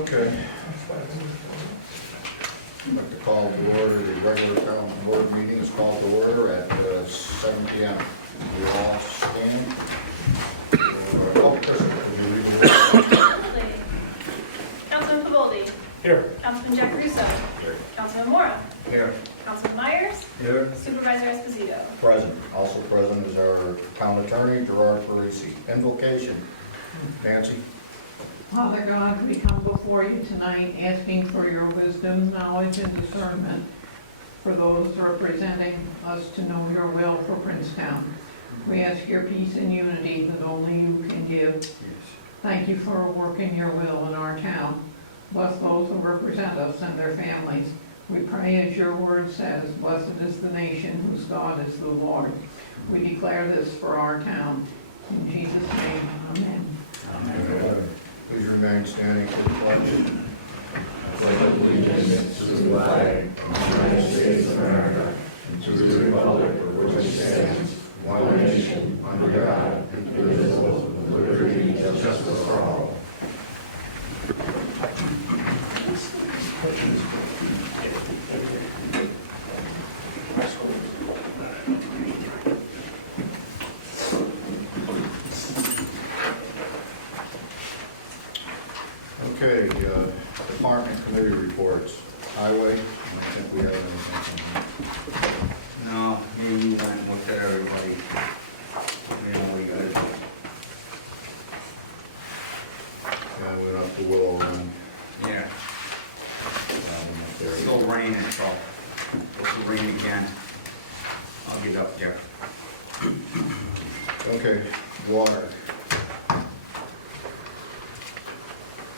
Okay. I'd like to call to order the regular town board meeting is called to order at 7 p.m. We all stand. Oh, Chris, would you read the roll? Councilman Pavoldi. Here. Councilman Jack Russo. Here. Councilman Mora. Here. Councilman Myers. Here. Supervisor Esposito. Present. Also present is our town attorney, Gerard Parisi. Invocation. Nancy. Father God, we come before you tonight asking for your wisdom, knowledge, and discernment for those representing us to know your will for Princetown. We ask your peace and unity that only you can give. Thank you for working your will in our town. Bless those who represent us and their families. We pray as your word says, blessed is the nation whose God is the Lord. We declare this for our town. In Jesus' name, amen. Amen. Please remain standing for the pledge. Allegiance to the flag of the United States of America and to the republic for which it stands, one nation, under God, indivisible, with liberty and justice for all. Okay, department committee reports. Highway, I don't think we have anything. No, me and you went and looked at everybody. We know we gotta do. Yeah, we went up to Willow Run. Yeah, There it's you still go. raining, so if it rain again, I'll get up there. Okay, water.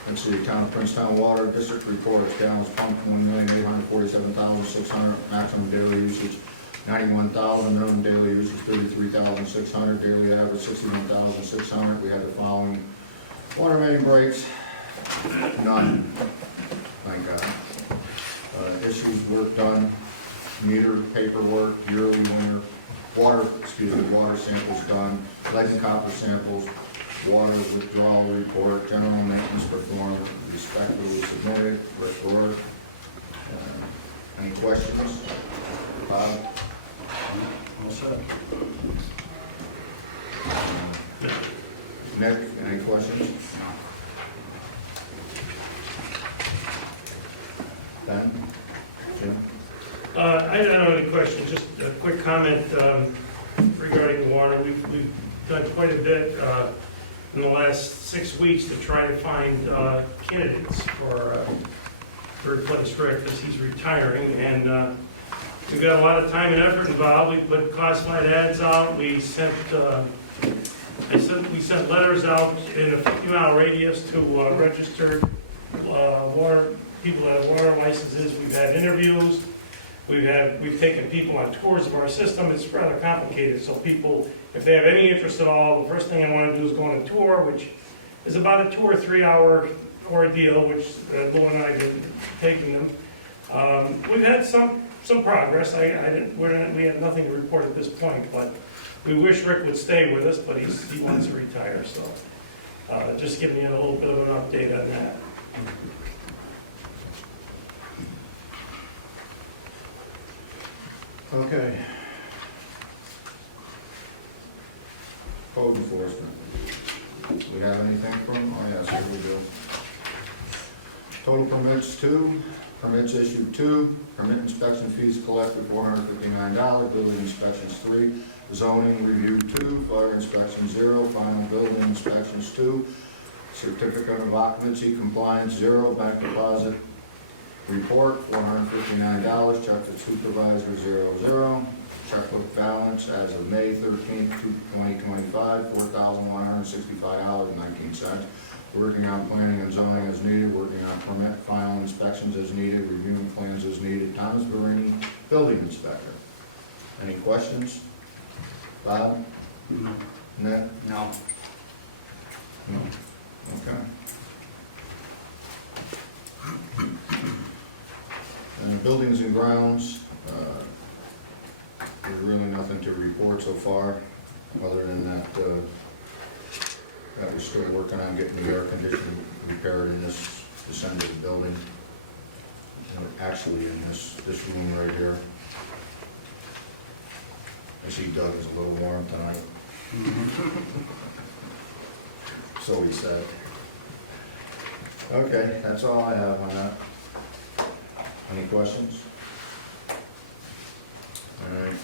Let's see, Town of Princetown Water District reports, gallons pumped 1,847,600, maximum daily usage 91,000, minimum daily usage 33,600, daily average 61,600. We had the following water main breaks, none, thank God. Issues, work done, meter paperwork, yearly water samples done, lead and copper samples, water withdrawal report, general maintenance performed, respectively submitted, report. Any questions? Bob? All set. Nick, any questions? Ben? Jim? I don't have any questions, just a quick comment regarding the water. We've done quite a bit in the last 6 weeks to try to find candidates to replace Rick as he's retiring, and we've got a lot of time and effort involved. We put classified ads out. We sent letters out in a few-mile radius to registered water people that have water licenses. We've had interviews. We've taken people on tours of our system. It's rather complicated, so people, if they have any interest at all, the first thing I want to do is go on a tour, which is about a 2 or 3 hour ordeal, which Lou and I have been taking them. We've had some progress. We have nothing to report at this point, but we wish Rick would stay with us, but he wants to retire, so just giving you a little bit of an update on that. Okay. Code enforcement. We have anything from, oh yes, here we do. Total permits 2, permits issued 2, permit inspection fees collected $459, building inspections 3, zoning review 2, fire inspection 0, final building inspections 2, certificate of occupancy compliance 0, bank deposit report, $459, check to supervisor 00, checkbook balance as of May 13th, 2025, $4,165.19. Working on planning and zoning as needed, working on permit final inspections as needed, reviewing plans as needed. Thomas Barini, building inspector. Any questions? Bob? No. Nick? No. No. Okay. Buildings and grounds, there's really nothing to report so far, other than that, that we're still working on getting the air conditioning repaired in this to send to the building. Actually, in this room right here. I see Doug is a little warm tonight. So he said. Okay, that's all I have on that. Any questions? All right.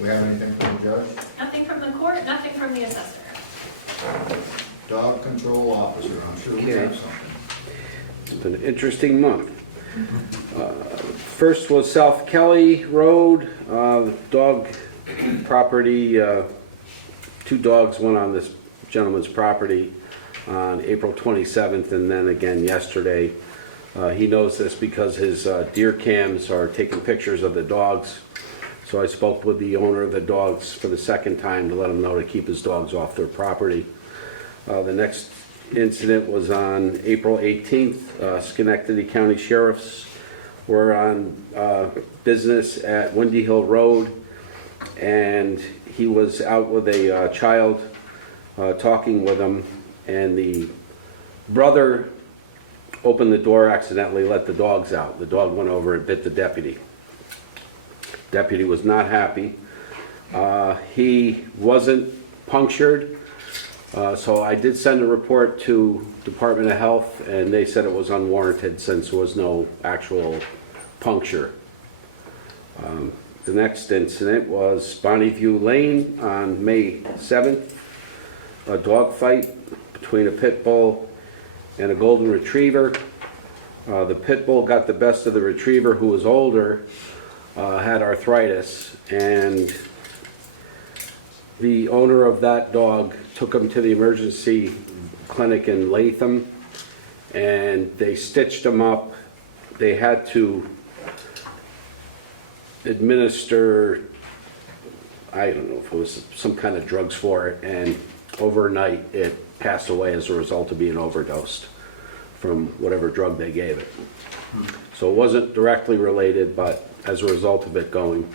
We have anything from the judge? Nothing from the court, nothing from the assessor. Dog control officer, I'm sure we have something. It's been an interesting month. First was South Kelly Road, dog property, 2 dogs went on this gentleman's property on April 27th and then again yesterday. He knows this because his deer cams are taking pictures of the dogs. So I spoke with the owner of the dogs for the second time to let him know to keep his dogs off their property. The next incident was on April 18th. Schenectady County Sheriffs were on business at Windy Hill Road, and he was out with a child talking with him, and the brother opened the door accidentally, let the dogs out. The dog went over and bit the deputy. Deputy was not happy. He wasn't punctured. So I did send a report to Department of Health, and they said it was unwarranted since there was no actual puncture. The next incident was Bonnyview Lane on May 7th. A dog fight between a pit bull and a golden retriever. The pit bull got the best of the retriever, who was older, had arthritis, and the owner of that dog took him to the emergency clinic in Latham, and they stitched him up. They had to administer, I don't know if it was some kind of drugs for it, and overnight it passed away as a result of being overdosed from whatever drug they gave it. So it wasn't directly related, but as a result of it going.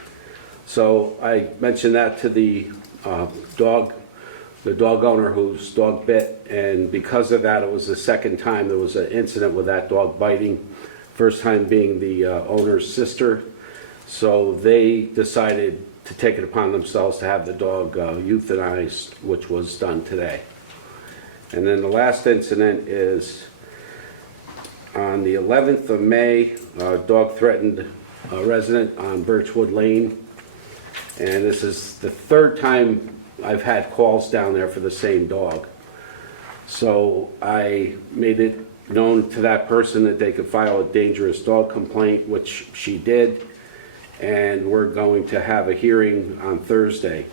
So I mentioned that to the dog owner whose dog bit, and because of that, it was the second time there was an incident with that dog biting. First time being the owner's sister. So they decided to take it upon themselves to have the dog euthanized, which was done today. And then the last incident is on the 11th of May, a dog threatened a resident on Birchwood Lane. And this is the 3rd time I've had calls down there for the same dog. So I made it known to that person that they could file a dangerous dog complaint, which she did. And we're going to have a hearing on Thursday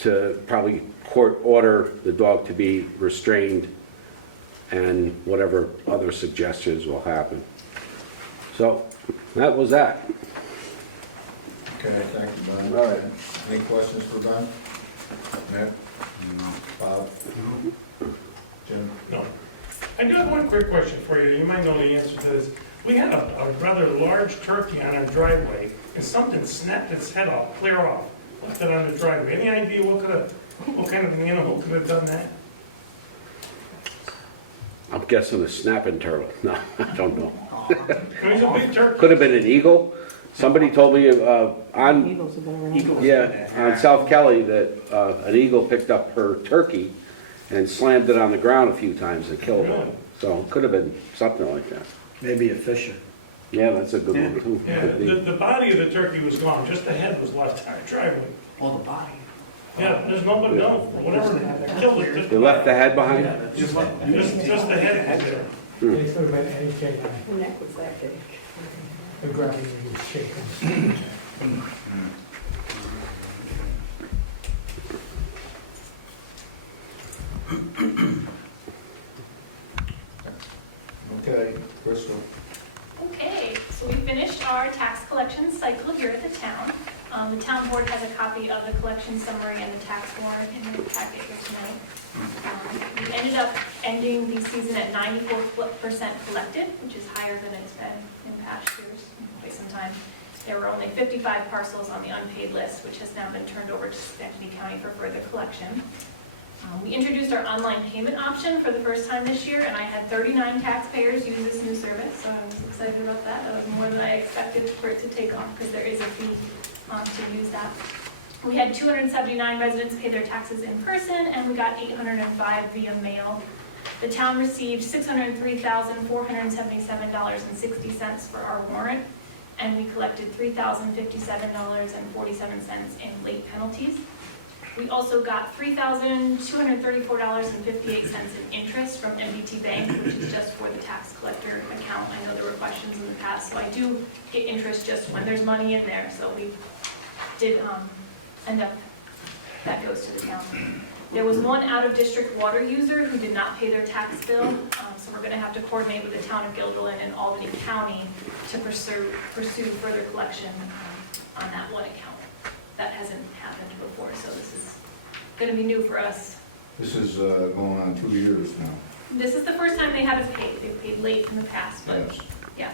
to probably court order the dog to be restrained and whatever other suggestions will happen. So that was that. Okay, thank you, Ben. All right. Any questions for Ben? Nick? Bob? Jim? No. I do have one quick question for you. You might know the answer to this. We had a rather large turkey on our driveway, and something snapped its head off, clear off, left it on the driveway. Any idea what kind of animal could have done that? I'm guessing a snapping turtle. No, I don't know. It was a big turkey. Could have been an eagle. Somebody told me on Eagles have been around. yeah on South Kelly that an eagle picked up her turkey and slammed it on the ground a few times and killed it. Really? So it could have been something like that. Maybe a fisher. Yeah, that's a good one too. Yeah, Could be. the body of the turkey was gone, just the head was left on our driveway. Oh, the body. Yeah, there's nobody, no, whatever killed it. just- They left the head behind. Just the head was there. It could have been any canine. The neck was that big. The gravity was shaking. Okay, Crystal. Okay, so we finished our tax collection cycle here at the town. The town board has a copy of the collection summary and the tax warrant in your packet here tonight. We ended up ending the season at 94% collected, which is higher than it's been in past years, quite some time. There were only 55 parcels on the unpaid list, which has now been turned over to Schenectady County for further collection. We introduced our online payment option for the first time this year, and I had 39 taxpayers use this new service, so I was excited about that. That was more than I expected for it to take off, because there is a fee to use that. We had 279 residents pay their taxes in person, and we got 805 via mail. The town received $603,477.60 for our warrant, and we collected $3,057.47 in late penalties. We also got $3,234.58 in interest from MBT Bank, which is just for the tax collector account. I know there were questions in the past, so I do get interest just when there's money in there, so we did end up, that goes to the town. There was one out-of-district water user who did not pay their tax bill, so we're gonna have to coordinate with the town of Guilderland and Albany County to pursue further collection on that one account. That hasn't happened before, so this is gonna be new for us. This is going on 2 years now. This is the first time they haven't paid. They've paid late in the past, but Yes. yeah.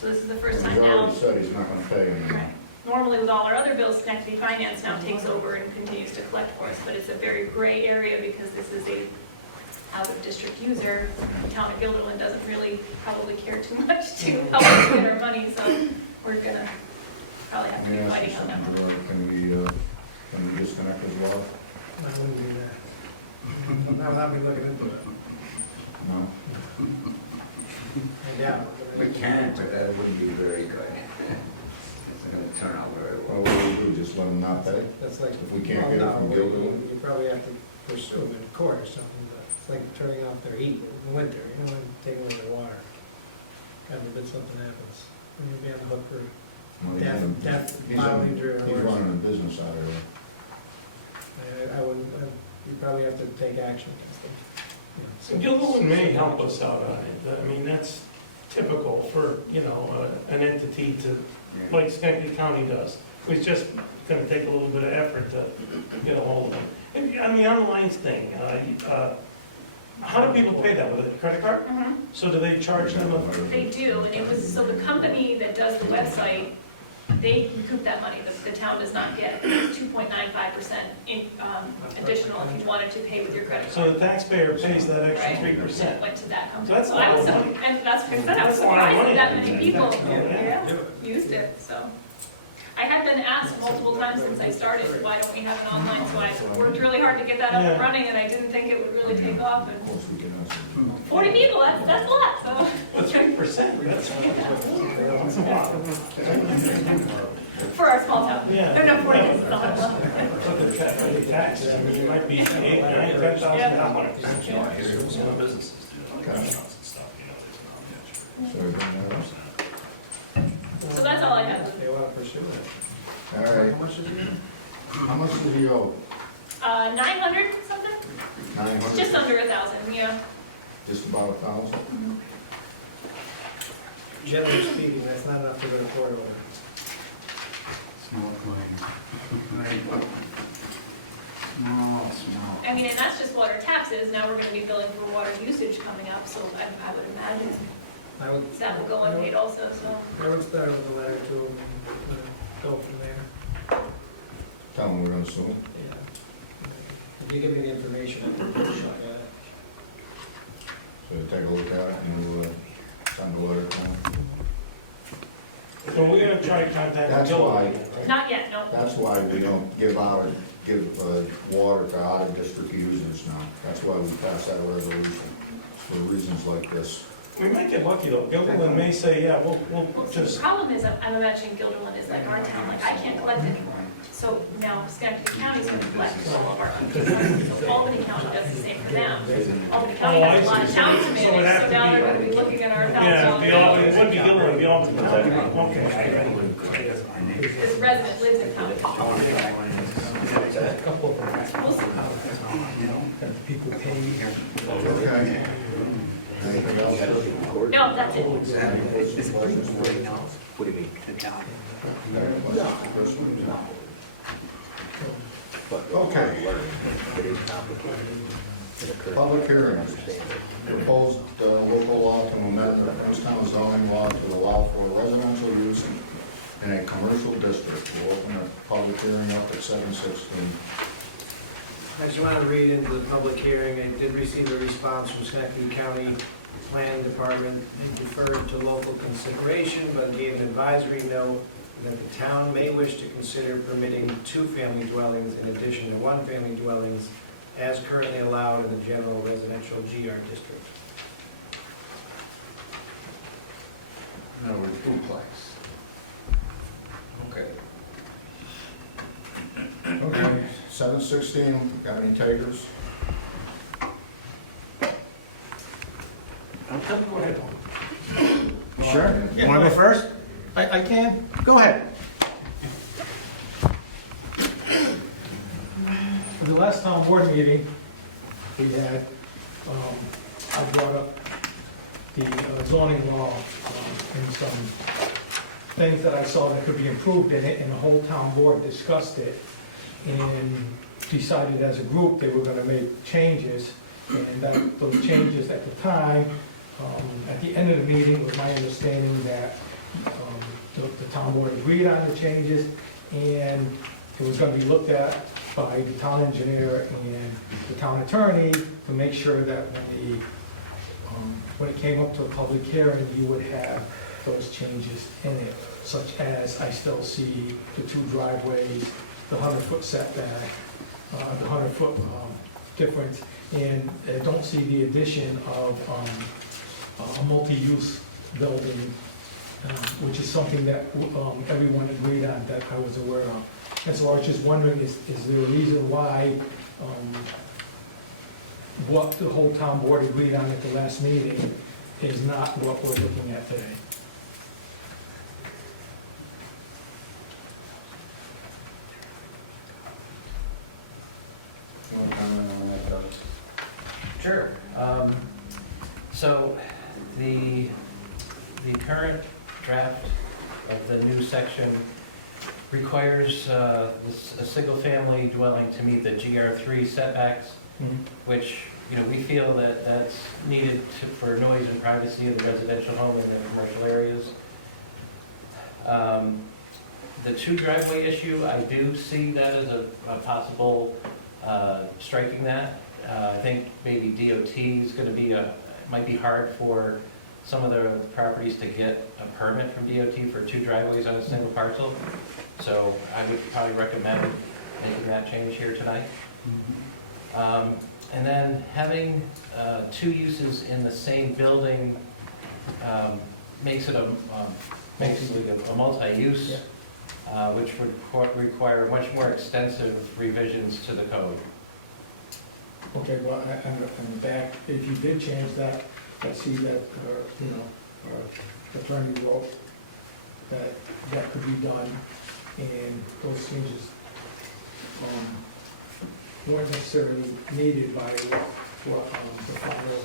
So this is the first He time now. already said he's not gonna pay anymore. Right. Normally with all our other bills, Schenectady Finance now takes over and continues to collect for us, but it's a very gray area because this is a out-of-district user. The town of Guilderland doesn't really probably care too much to help us get our money, so we're gonna probably have to be Let me ask fighting you on that one. something, Gerard. Can we disconnect as well? I wouldn't do that. Not without me looking into it. No? Yeah. We can, but that wouldn't be very good. It's not gonna turn out very Well, well. what do we do, just let him not pay? That's like, If we can't well, get it no, from we- Guilderland? You probably have to pursue them in court or something, but it's like turning off their heat in the winter, you know, and taking away their water. God forbid something happens, and you'll be on the hook for Well, he's death, in- death, he's bodily in- injury, or He's worse. running a business out of there. I wouldn't, you probably have to take action against them. So Guilderland may help us out on it. I mean, that's typical for, an entity to, like Schenectady County does. It's just gonna take a little bit of effort to get a hold of them. And, I mean, online thing, how do people pay that, with a credit card? Mhm. So do they charge them a? They do, and it was, so the company that does the website, they recoup that money, the town does not get. It's 2.95% in, additional if you wanted to pay with your credit So card. the taxpayer pays that extra Right. 3%. Went to that company. So that's a So I lot was, of money. and that's what I said, I was That's a lot of surprised money. that many people, Yeah. used it, so. I had been asked multiple times since I started, why don't we have an online, so I worked really hard to get that up and Yeah. running, and I didn't think it would really take off, Of and course, we can ask him. 40 people, that's a lot, so. But 3%, that's a lot. For our small town. Yeah. There are no 40 people, not a lot. But the taxes, I mean, it might be $8,000, $9,000, $10,000. Okay. So, everything else? So that's all I have. They want to pursue it. All right, How much is it? how much does he owe? 900 something? 900? Just under 1,000, yeah. Just about 1,000? Generally speaking, that's not enough to go to court over. Small claim. Right. Small. I mean, and that's just water taxes. Now we're gonna be billing for water usage coming up, so I would imagine I would, that will go unpaid also, so. I would start with a letter to them and go from there. Tell him we're gonna sue him. Yeah. If you give me the information, I can take a shot at it. So take a look at it and we'll send a letter to him. So we're gonna try to contact. That's why, Not yet, no. that's why we don't give water to out-of-district users now. That's why we passed that resolution, for reasons like this. We might get lucky though. Guilderland may say, yeah, we'll Well, so the just, problem is, I'm imagining Guilderland is like our town, like I can't collect anymore. So now Schenectady County's gonna collect all of our taxes. So Albany County does the same for them. Albany County Oh, I has a lot of see. towns to So manage, it'd have so to now be- they're gonna be looking at our yeah, $1,000. it would be Guilderland, it'd be all the county. Okay. This resident lives in town. A couple of them. We'll see. People pay. Okay. Anything else? No, that's it. What do you mean? Okay. Public hearings. Proposed local law to amend the Youngstown zoning law to allow for residential use in a commercial district. We'll open a public hearing up at 7:16. I just wanted to read into the public hearing, I did receive a response from Schenectady County Planning Department. They deferred to local consideration, but gave an advisory note that the town may wish to consider permitting 2-family dwellings in addition to 1-family dwellings as currently allowed in the general residential GR district. In other words, duplex. Okay. Okay, 716, got any takers? Go ahead. Sure. You want to go first? I can? Go ahead. For the last town board meeting we had, I brought up the zoning law and some things that I saw that could be improved in it, and the whole town board discussed it and decided as a group they were gonna make changes, and that those changes at the time, at the end of the meeting, was my understanding that the town board agreed on the changes, and it was gonna be looked at by the town engineer and the town attorney to make sure that when it came up to a public hearing, you would have those changes in it, such as I still see the 2 driveways, the 100-foot setback, the 100-foot difference, and I don't see the addition of a multi-use building, which is something that everyone agreed on, that I was aware of. And so I was just wondering, is there a reason why what the whole town board agreed on at the last meeting is not what we're looking at today? You want to comment on that, Doug? Sure. So the current draft of the new section requires a single-family dwelling to meet the GR3 setbacks, which, you know, we feel that that's needed for noise and privacy of the residential home and the commercial areas. The 2 driveway issue, I do see that as a possible striking that. I think maybe DOT is going to be might be hard for some of the properties to get a permit from DOT for 2 driveways on a single parcel. So I would probably recommend making that change here tonight. And then having 2 uses in the same building makes it basically a multi-use, which would require much more extensive revisions to the code. Okay, well, and back, if you did change that, I see that, attorney wrote that could be done, and those changes weren't necessarily needed by what the final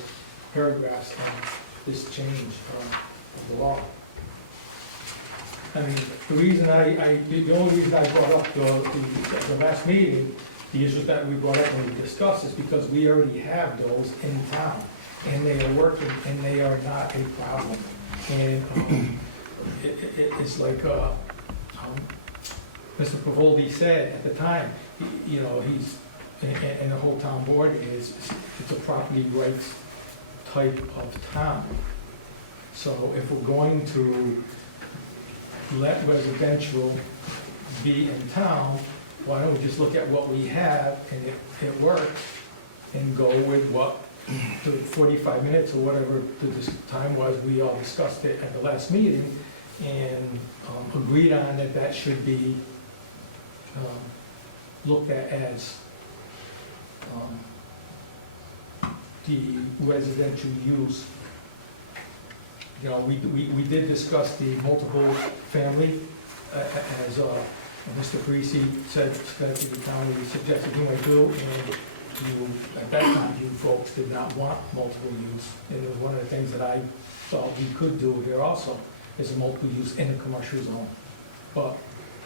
paragraphs of this change of the law. I mean, the only reason I brought up the last meeting, the issues that we brought up when we discussed, is because we already have those in town, and they are working, and they are not a problem. And it's like Mr. Pavoldi said at the time, he's, and the whole town board it's a property rights type of town. So if we're going to let residential be in town, why don't we just look at what we have, and it works, and go with what the 45 minutes or whatever the time was, we all discussed it at the last meeting, and agreed on that should be looked at as the residential use. We did discuss the multiple family, as Mr. Parisi said, Schenectady County suggested he might do, and at that time, you folks did not want multiple use. And it was one of the things that I thought we could do here also, is a multiple use in a commercial zone. But,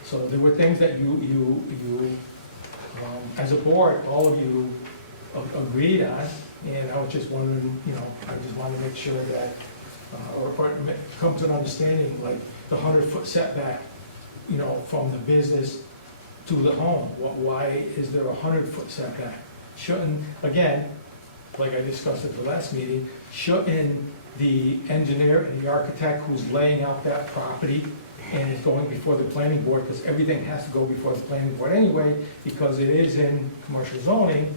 so there were things that you as a board, all of you agreed on, and I was just wondering, I just wanted to make sure that, or come to an understanding, like the 100-foot setback, from the business to the home. Why is there a 100-foot setback? shouldn't, again, like I discussed at the last meeting, shouldn't the engineer and the architect who's laying out that property and is going before the planning board, because everything has to go before the planning board anyway, because it is in commercial zoning,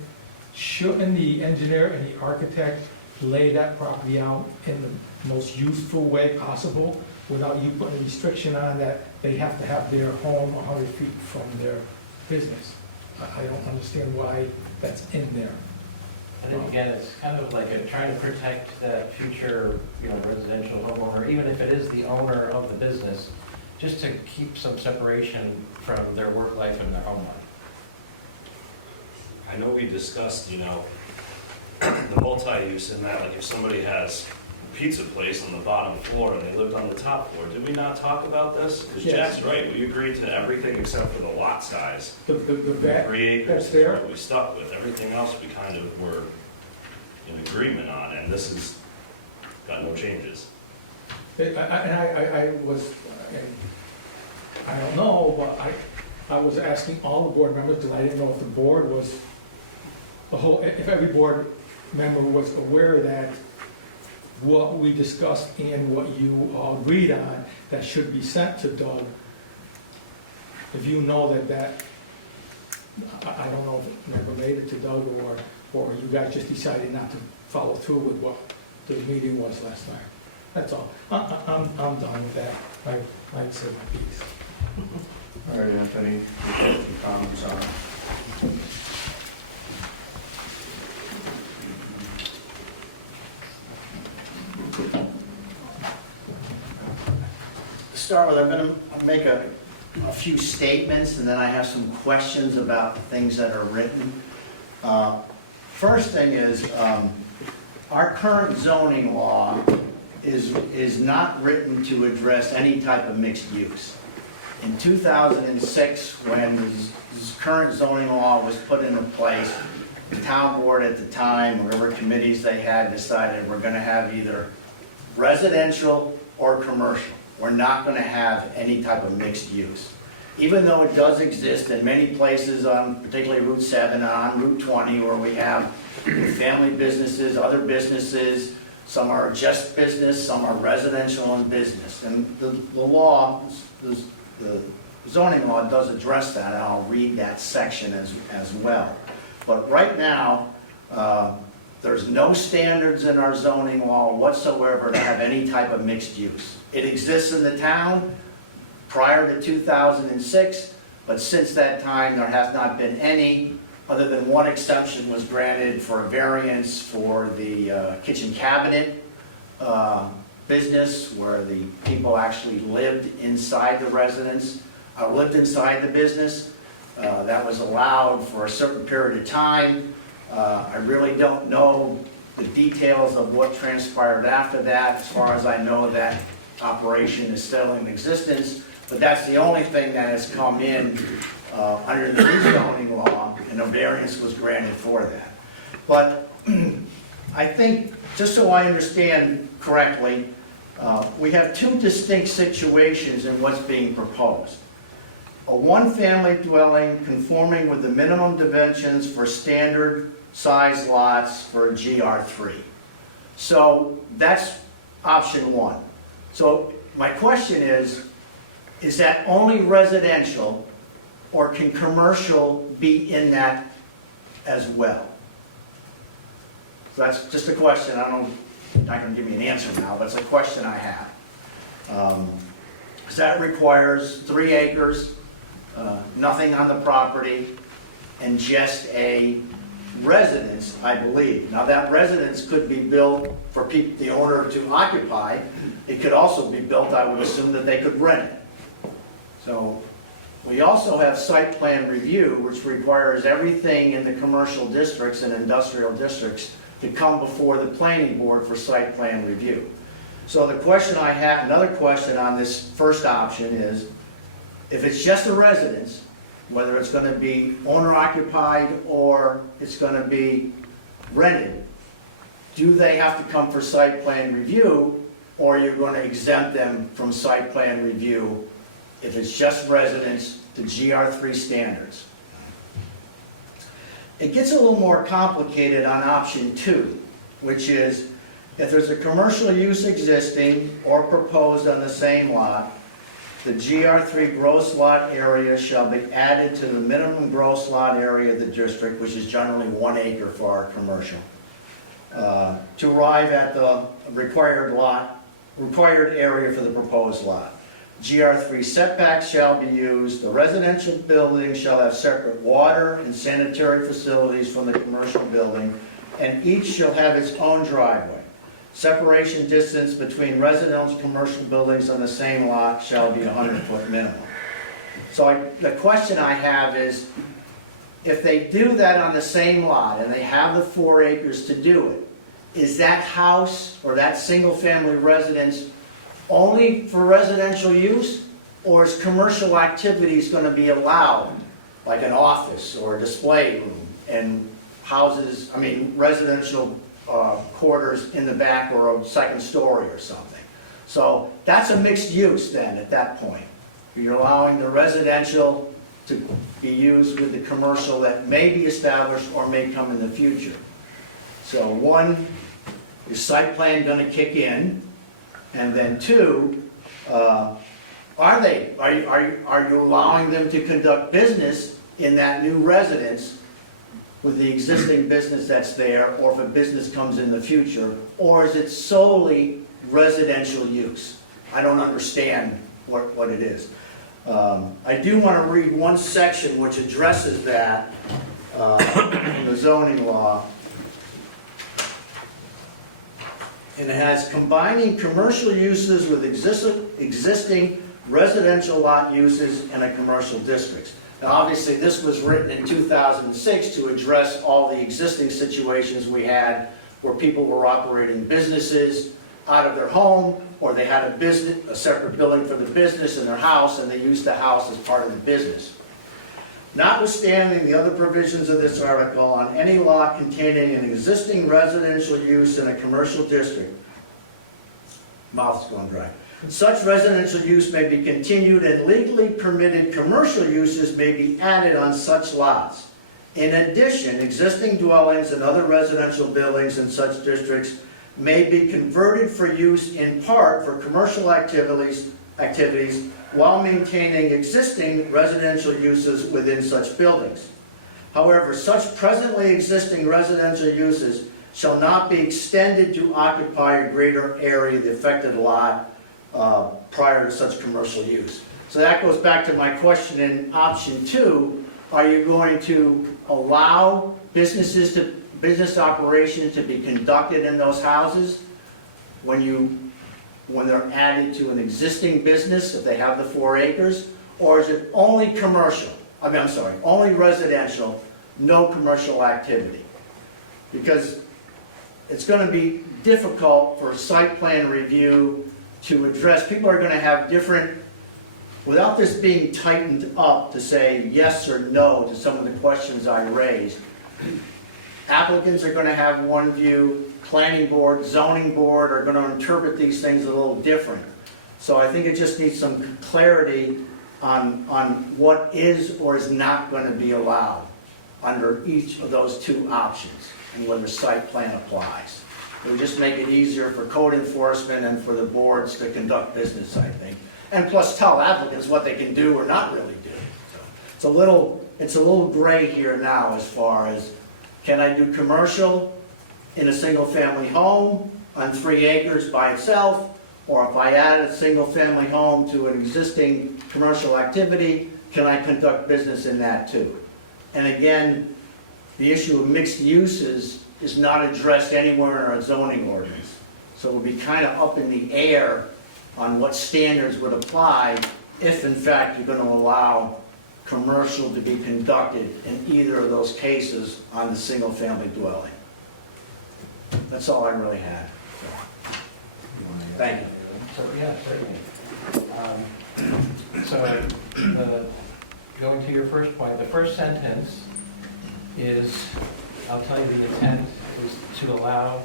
shouldn't the engineer and the architect lay that property out in the most useful way possible without you putting a restriction on that they have to have their home 100 feet from their business? I don't understand why that's in there. I think again, it's kind of like trying to protect that future, residential homeowner, even if it is the owner of the business, just to keep some separation from their work life and their home life. I know we discussed, the multi-use in that, like if somebody has a pizza place on the bottom floor and they lived on the top floor, did we not talk about this? Because Yes. Jack's right, we agreed to everything except for the lot size. The vet, 3 acres that's is there. what we stuck with. Everything else we kind of were in agreement on, and this has got no changes. I was, and I don't know, but I was asking all the board members, because I didn't know if the board was, if every board member was aware that what we discussed and what you all agreed on, that should be sent to Doug. If you know that, I don't know if it never made it to Doug, or you guys just decided not to follow through with what the meeting was last time. That's all. I'm done with that. I said my piece. All right, Anthony, you got some comments on it? To start with, I'm going to make a few statements, and then I have some questions about the things that are written. First thing is, our current zoning law is not written to address any type of mixed use. In 2006, when this current zoning law was put into place, the town board at the time, whatever committees they had, decided we're going to have either residential or commercial. We're not going to have any type of mixed use. Even though it does exist in many places on particularly Route 7 and on Route 20, where we have family businesses, other businesses, some are just business, some are residential and business. And the law, the zoning law does address that, and I'll read that section as well. But right now, there's no standards in our zoning law whatsoever to have any type of mixed use. It exists in the town prior to 2006, but since that time, there has not been any, other than one exception was granted for a variance for the kitchen cabinet business, where the people actually lived inside the residence, lived inside the business. That was allowed for a certain period of time. I really don't know the details of what transpired after that. As far as I know, that operation is still in existence, but that's the only thing that has come in under the new zoning law, and a variance was granted for that. But I think, just so I understand correctly, we have two distinct situations in what's being proposed. A one-family dwelling conforming with the minimum dimensions for standard size lots for a GR3. So that's option one. So my question is that only residential, or can commercial be in that as well? So that's just a question. I don't know, you're not going to give me an answer now, but it's a question I have. That requires 3 acres, nothing on the property, and just a residence, I believe. Now that residence could be built for the owner to occupy. It could also be built, I would assume, that they could rent it. So we also have site plan review, which requires everything in the commercial districts and industrial districts to come before the planning board for site plan review. So the question I have, another question on this first option is, if it's just a residence, whether it's going to be owner occupied or it's going to be rented, do they have to come for site plan review, or you're going to exempt them from site plan review if it's just residence to GR3 standards? It gets a little more complicated on option 2, which is if there's a commercial use existing or proposed on the same lot, the GR3 gross lot area shall be added to the minimum gross lot area of the district, which is generally 1 acre for our commercial, to arrive at the required area for the proposed lot. GR3 setbacks shall be used. The residential building shall have separate water and sanitary facilities from the commercial building, and each shall have its own driveway. Separation distance between residential and commercial buildings on the same lot shall be 100-foot minimum. So the question I have is, if they do that on the same lot and they have the 4 acres to do it, is that house or that single-family residence only for residential use, or is commercial activities going to be allowed, like an office or a display room and houses, residential quarters in the back or a second story or something? So that's a mixed use then at that point. You're allowing the residential to be used with the commercial that may be established or may come in the future. So 1, is site plan going to kick in? And then 2, are you allowing them to conduct business in that new residence with the existing business that's there, or if a business comes in the future, or is it solely residential use? I don't understand what it is. I do want to read one section which addresses that in the zoning law. And it has combining commercial uses with existing residential lot uses in a commercial district. Now, obviously, this was written in 2006 to address all the existing situations we had where people were operating businesses out of their home, or they had a separate building for the business in their house, and they used the house as part of the business. Notwithstanding the other provisions of this article, on any lot containing an existing residential use in a commercial district, mouth's going dry, such residential use may be continued, and legally permitted commercial uses may be added on such lots. In addition, existing dwellings and other residential buildings in such districts may be converted for use in part for commercial activities while maintaining existing residential uses within such buildings. However, such presently existing residential uses shall not be extended to occupy a greater area of the affected lot prior to such commercial use. So that goes back to my question in option 2. Are you going to allow business operation to be conducted in those houses when they're added to an existing business, if they have the 4 acres? Or is it only commercial? Only residential, no commercial activity? Because it's going to be difficult for site plan review to address. People are going to have different, without this being tightened up to say yes or no to some of the questions I raised. Applicants are going to have one view, planning board, zoning board are going to interpret these things a little different. So I think it just needs some clarity on what is or is not going to be allowed under each of those 2 options and when the site plan applies. It would just make it easier for code enforcement and for the boards to conduct business, I think. And plus tell applicants what they can do or not really do. So it's a little gray here now as far as, can I do commercial in a single-family home on 3 acres by itself? Or if I add a single-family home to an existing commercial activity, can I conduct business in that too? And again, the issue of mixed uses is not addressed anywhere in our zoning ordinance. So it will be kind of up in the air on what standards would apply if in fact you're going to allow commercial to be conducted in either of those cases on the single-family dwelling. That's all I really had. Thank you. So, yeah, certainly. Going to your first point, the first sentence is, I'll tell you the intent, is to allow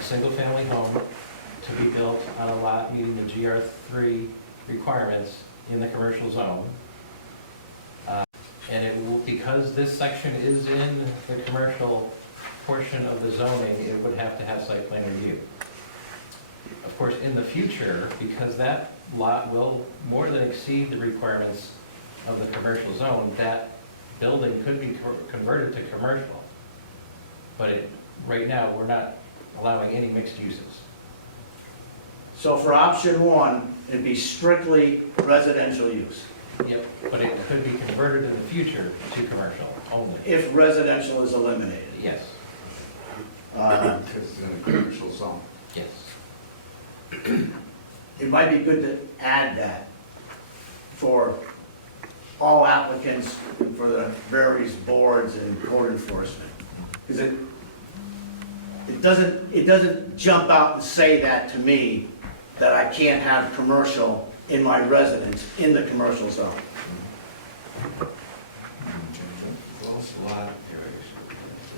a single-family home to be built on a lot meeting the GR3 requirements in the commercial zone. And it will, because this section is in the commercial portion of the zoning, it would have to have site plan review. Of course, in the future, because that lot will more than exceed the requirements of the commercial zone, that building could be converted to commercial. But right now, we're not allowing any mixed uses. So for option one, it'd be strictly residential use, Yep. But it could be converted in the future to commercial only. if residential is eliminated. Yes, Uh, Because it's in a commercial zone. yes. It might be good to add that for all applicants, and for the various boards and code enforcement. Because it doesn't jump out and say that to me, that I can't have commercial in my residence in the commercial zone. Lost a lot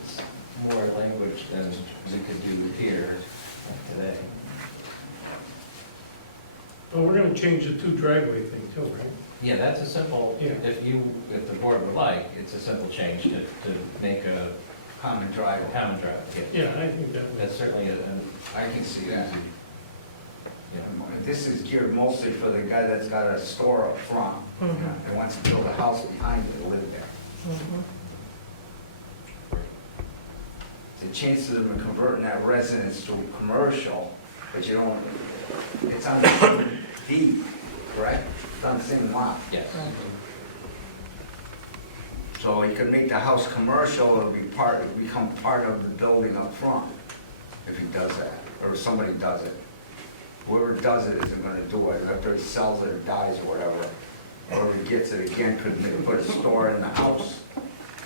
It's more language than we could do here today. Well, we're gonna change the two driveway thing too, right? Yeah, that's a simple, Yeah. if the board would like, it's a simple change to make a common drive. common drive. Yes. Yeah, I think that was. That's certainly an, I can see that. yeah. This is geared mostly for the guy that's got a store up front, and wants to build a house behind it to live there. The chances of him converting that residence to commercial, but you don't, it's on the same deed, correct? It's on the same lot. Yes. So he could make the house commercial, it'll become part of the building up front, if he does that, or somebody does it. Whoever does it isn't gonna do it, after he sells it or dies or whatever. Whoever gets it again could put a store in the house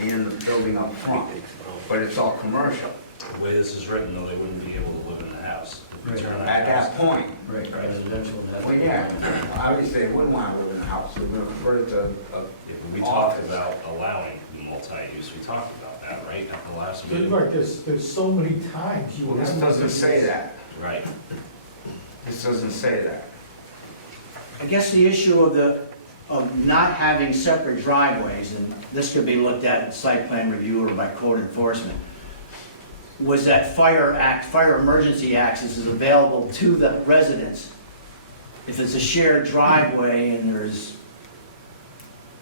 and in the building up front, but it's all commercial. The way this is written, though, they wouldn't be able to live in the house. If we turn At that point, Right. Residential. well, yeah, obviously they wouldn't wanna live in the house, they're gonna convert it to a Yeah, but we talked about allowing multi-use, we talked about that, right, at the last meeting? Right, there's so many times you Well, have. this doesn't say that. Right. This doesn't say that. I guess the issue of not having separate driveways, and this could be looked at in site plan review or by code enforcement, was that fire emergency access is available to the residents. If it's a shared driveway and there's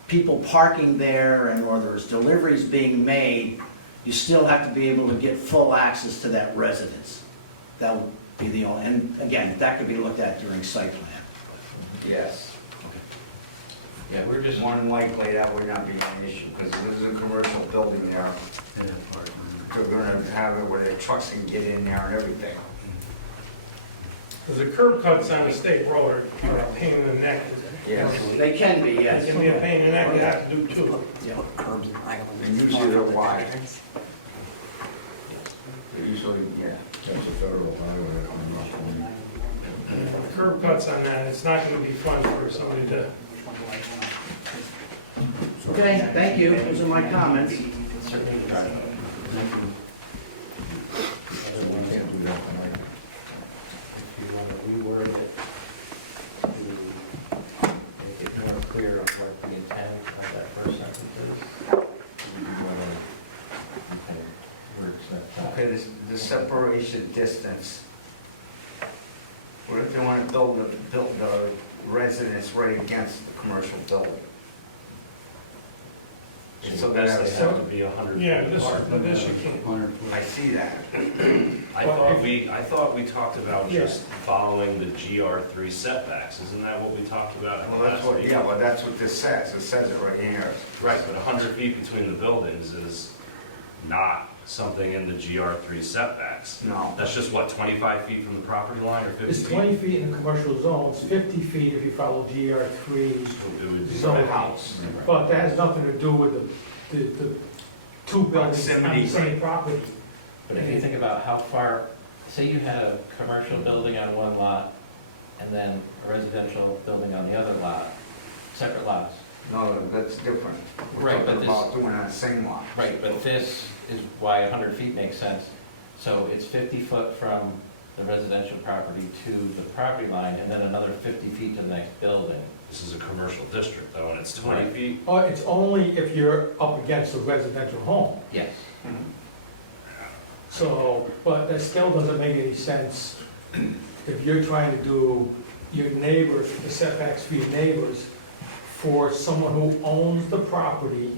people parking there or there's deliveries being made, you still have to be able to get full access to that residence. That would be the only, and again, that could be looked at during site plan. Yes. Yeah, we're just, More than likely, that would not be an issue, because there's a commercial building there. They're gonna have it where their trucks can get in there and everything. Because the curb cuts on the state road are a pain in the neck. Yes. They can be, It yes. can be a pain in the neck, you have to do two. And usually they're wide. They're usually, yeah. That's a federal highway coming up. The curb cuts on that, it's not gonna be fun for somebody to. Okay, thank you. Those are my comments. certainly, We can't do that tonight. if you want to reword it to make it more clear of what the intent of that first sentence is. You want to kind of wordsmith that. Okay, the separation distance. What if they want to build the residence right against the commercial building? So this, they have to be 100 feet Yeah, apart. this you can't. I see that. I thought we talked about just following the GR3 setbacks, isn't that what we talked about at the Well, that's last what, meeting? yeah, well, that's what this says. It says it right here. Right, but 100 feet between the buildings is not something in the GR3 setbacks. No. That's just what, 25 feet from the property line or 50 It's feet? 20 feet in the commercial zone, it's 50 feet if you follow GR3's, It would be Zone. the house. but that has nothing to do with the two buildings on Proximity, the same right. property. But if you think about how far, say you had a commercial building on one lot and then a residential building on the other lot, separate lots. No, that's different. We're Right, but talking this- about doing it on the same lot. Right, but this is why 100 feet makes sense. So it's 50 foot from the residential property to the property line and then another 50 feet to the next building. This is a commercial district, though, and it's 20 feet. Oh, it's only if you're up against a residential home. Yes. So, but that still doesn't make any sense if you're trying to do your neighbors, the setbacks for your neighbors, for someone who owns the property,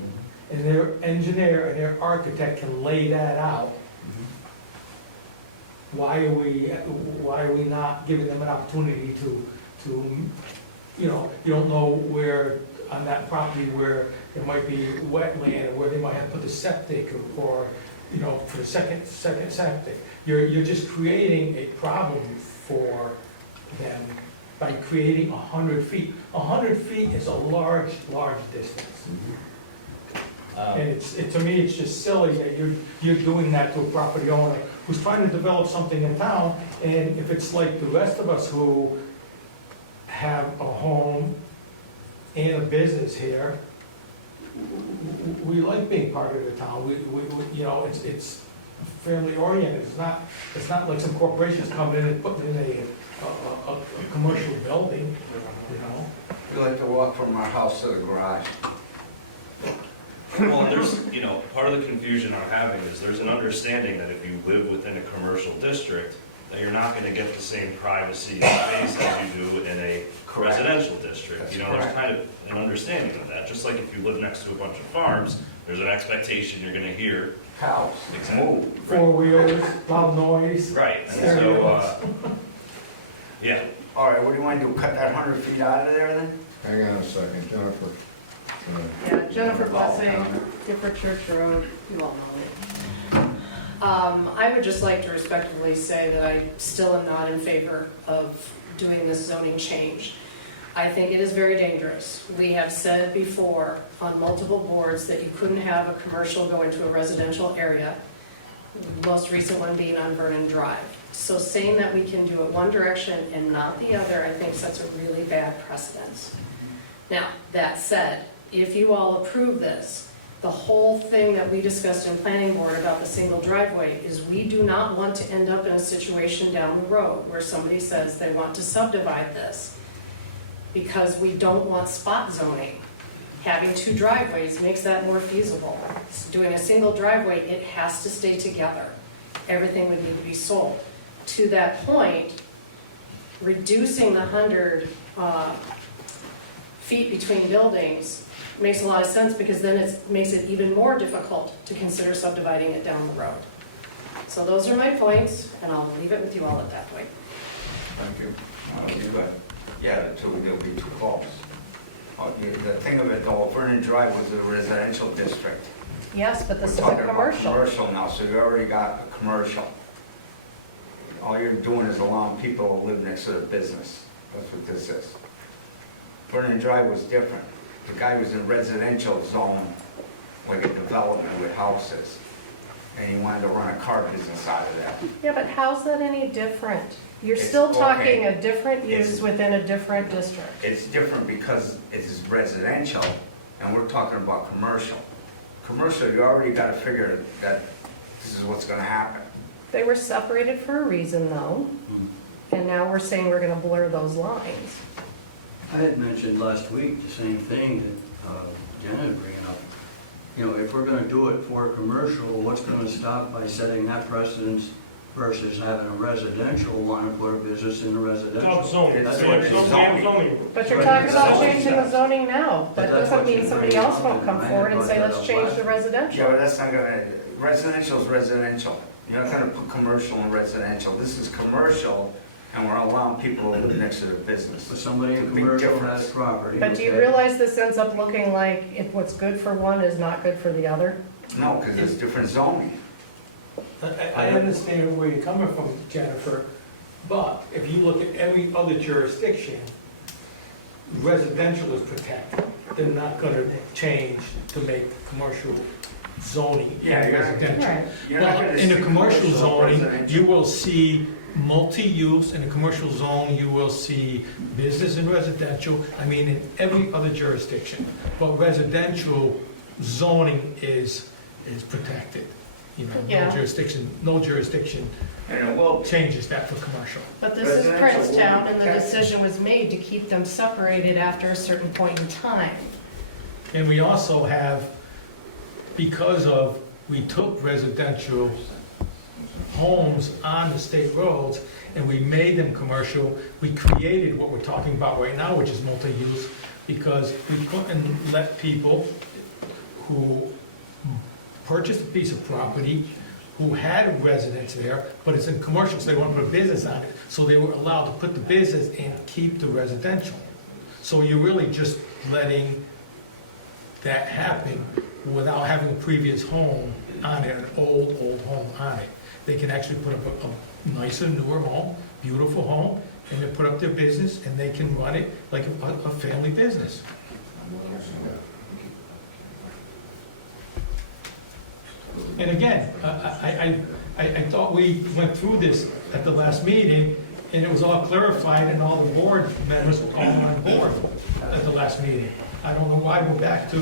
and their engineer and their architect can lay that out. Why are we not giving them an opportunity to, you know, you don't know where, on that property where there might be wetland, or where they might have put the septic, or, you know, for the second septic. You're just creating a problem for them by creating 100 feet. 100 feet is a large distance. And to me, it's just silly that you're doing that to a property owner who's trying to develop something in town, and if it's like the rest of us who have a home and a business here, we like being part of the town. We you know, it's family oriented. It's not like some corporations coming in and putting in a commercial building, you know? We like to walk from our house to the garage. Well, and there's, you know, part of the confusion I'm having is there's an understanding that if you live within a commercial district, that you're not gonna get the same privacy and space as you do in a Correct. residential district. That's You know, there's correct. kind of an understanding of that, just like if you live next to a bunch of farms, there's an expectation you're gonna hear. Cows, Exactly. move. Four-wheelers, loud noise. Right, and so, Stereos. yeah, All right, what do you want to do, cut that 100 feet out of there then? Hang on a second, Jennifer. Yeah, Jennifer Blessing, Gifford Church Road, you all know me. I would just like to respectfully say that I still am not in favor of doing this zoning change. I think it is very dangerous. We have said before on multiple boards that you couldn't have a commercial go into a residential area, most recent one being on Vernon Drive. So saying that we can do it one direction and not the other, I think sets a really bad precedence. Now, that said, if you all approve this, the whole thing that we discussed in planning board about the single driveway is we do not want to end up in a situation down the road where somebody says they want to subdivide this because we don't want spot zoning. Having two driveways makes that more feasible. Doing a single driveway, it has to stay together. Everything would need to be sold. To that point, reducing the 100 feet between buildings makes a lot of sense because then it makes it even more difficult to consider subdividing it down the road. So those are my points, and I'll leave it with you all at that point. Thank you. Okay, good. Yeah, there'll be too close. The thing of it though, Vernon Drive was a residential district. Yes, but this is We're a talking about commercial. commercial now, so you already got a commercial. All you're doing is allowing people to live next to the business. That's what this is. Vernon Drive was different. The guy was in residential zone, like a development with houses. And he wanted to run a car business out of that. Yeah, but how's that any different? You're It's still okay. talking a different It's- use within a different district. It's different because it is residential, and we're talking about commercial. Commercial, you already got to figure that this is what's going to happen. They were separated for a reason, though, and now we're saying we're gonna blur those lines. I had mentioned last week the same thing that Jenna was bringing up. You know, if we're gonna do it for a commercial, what's gonna stop by setting that precedence versus having a residential want to put a business in a residential? Dog zoning. That's We what have it's zoning. zoning. But you're Right, talking about that's changing the zoning now. That But that's doesn't what mean you somebody bring else up, won't come and I forward and brought say, that let's up change last- the Yeah, residential. but that's not going to, residential is residential. You're not going to put commercial in residential. This is commercial, and we're allowing people to live next to their business. But somebody in It's a big commercial difference. has property. But do you okay? realize this ends up looking like if what's good for one is not good for the other? No, because it's different zoning. I understand where you're coming from, Jennifer, but if you look at every other jurisdiction, residential is protected. They're not gonna change to make commercial zoning Yeah, you're not- residential. You're not Well, going to in see a commercial zoning, residential. you will see multi-use. In a commercial zone, you will see business and residential, I mean, in every other jurisdiction. But residential zoning is protected. you know, Yeah. no jurisdiction And it will, changes that for commercial. But this is Residential Princetown, and the will- decision was made to keep them separated after a certain point in time. And we also have, because of, we took residential homes on the state roads and we made them commercial, we created what we're talking about right now, which is multi-use, because we couldn't let people who purchased a piece of property, who had a residence there, but it's in commercial, so they want to put a business on it, so they were allowed to put the business and keep the residential. So you're really just letting that happen without having a previous home on it, an old home on it. They can actually put up a nicer, newer home, beautiful home, and then put up their business, and they can run it like a family business. And again, I thought we went through this at the last meeting, and it was all clarified, and all the board members were all on board at the last meeting. I don't know why we're back to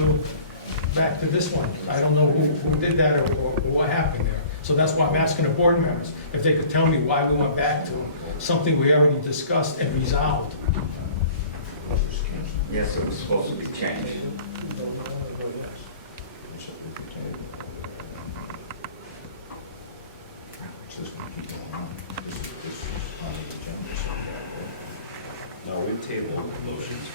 this one. I don't know who did that or what happened there. So that's why I'm asking the board members, if they could tell me why we went back to something we already discussed and resolved. yes, it was supposed to be changed. No, we tabled motions.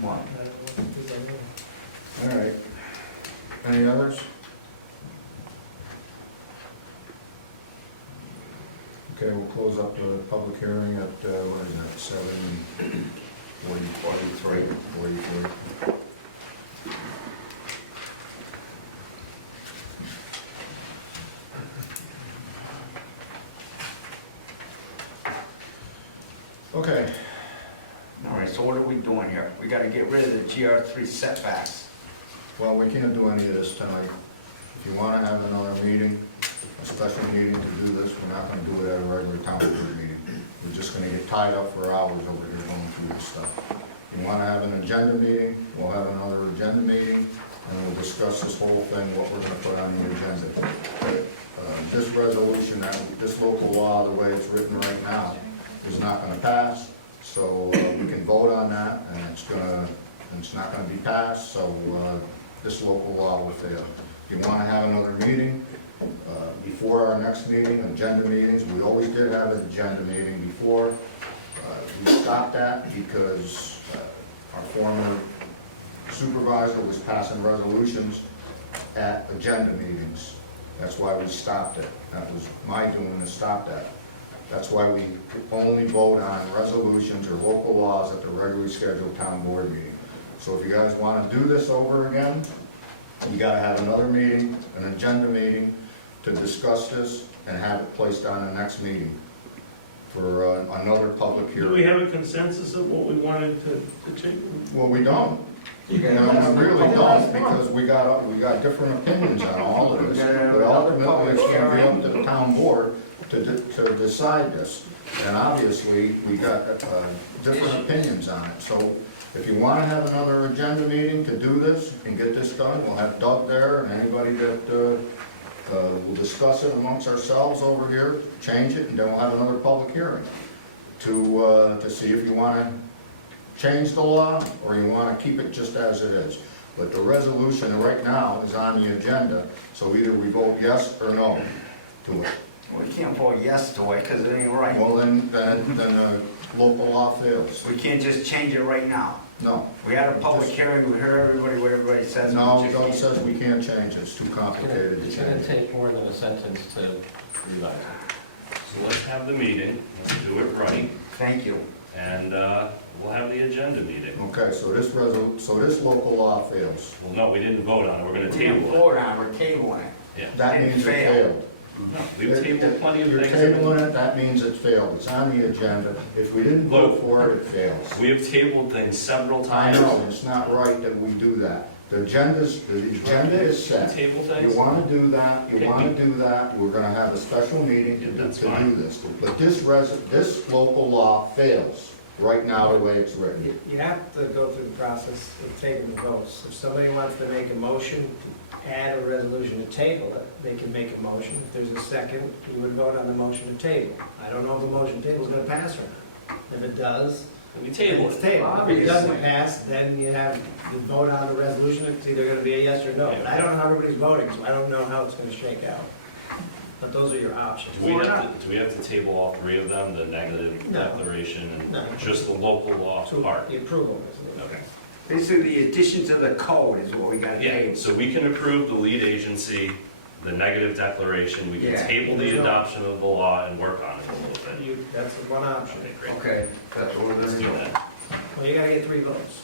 One. All right. Any others? Okay, we'll close up the public hearing at, what is that, 43. 7:43? Okay, All right, so what are we doing here? We gotta get rid of the GR3 setbacks. well, we can't do any of this tonight. If you want to have another meeting, a special meeting to do this, we're not going to do it at a regular town board meeting. We're just going to get tied up for hours over here going through this stuff. If you want to have an agenda meeting, we'll have another agenda meeting, and we'll discuss this whole thing, what we're going to put on the agenda. But, this resolution, this local law, the way it's written right now, is not going to pass, so we can vote on that, and it's not going to be passed, so this local law will fail. If you want to have another meeting, before our next meeting, agenda meetings, we always did have an agenda meeting before. We stopped that because our former supervisor was passing resolutions at agenda meetings. That's why we stopped it. That was my doing to stop that. That's why we only vote on resolutions or local laws at the regularly scheduled town board meeting. So if you guys want to do this over again, you gotta have another meeting, an agenda meeting, to discuss this and have it placed on the next meeting for another public Do we hearing. have a consensus of what we wanted to change? Well, we don't. You We gotta- really don't, because we got different opinions on all of this. But ultimately, it's gonna be up to the town board to decide this. And obviously, we got different opinions on it. So if you want to have another agenda meeting to do this and get this done, we'll have Doug there and anybody that we'll discuss it amongst ourselves over here, change it, and then we'll have another public hearing to see if you want to change the law or you want to keep it just as it is. But the resolution right now is on the agenda, so either we vote yes or no to it. We can't vote yes to it because it ain't right. Well, then local law fails. We can't just change it right now. No. We had a public hearing, we heard everybody, what everybody says. we No, just Doug can't. says we can't change it, it's too complicated to It's gonna change. take more than a sentence to revise it. So let's have the meeting, let's do it right, Thank you. and we'll have the agenda meeting. Okay, so this local law fails. Well, no, we didn't vote on it, we're gonna We didn't table it. vote on it, we're tabling it. Yeah, That It means it failed. failed. no, we've tabled plenty of You're things. tabling it, that means it failed. It's on the agenda. If we didn't vote Look. for it, it fails. We have tabled things several I times. know, it's not right that we do that. The agenda is set. Table You things? wanna do that, we're gonna have a special meeting to Yeah, do, that's to do fine. this. But this local law fails right now the way it's written. You have to go through the process of taking the votes. If somebody wants to make a motion to add a resolution to table it, they can make a motion. If there's a second, you would vote on the motion to table. I don't know if the motion to table is gonna pass or not. If it does, We then table it's it. tabled. If it doesn't pass, then you have, you vote on the resolution, it's either gonna be a yes or no. But I don't know how everybody's voting, so I don't know how it's gonna shake out. But those are your options. Do we Or have not. to, do we have to table all three of them, the negative No. declaration No. and just the local law So, part? the approval resolution. Okay. Basically, the addition to the code is what we gotta Yeah, table. so we can approve the lead agency, the negative declaration, we can Yeah. table the adoption of the law and work on it a little bit. That's one option. Okay, great. Okay, that's what we're Let's gonna do do. that. Well, you gotta get 3 votes.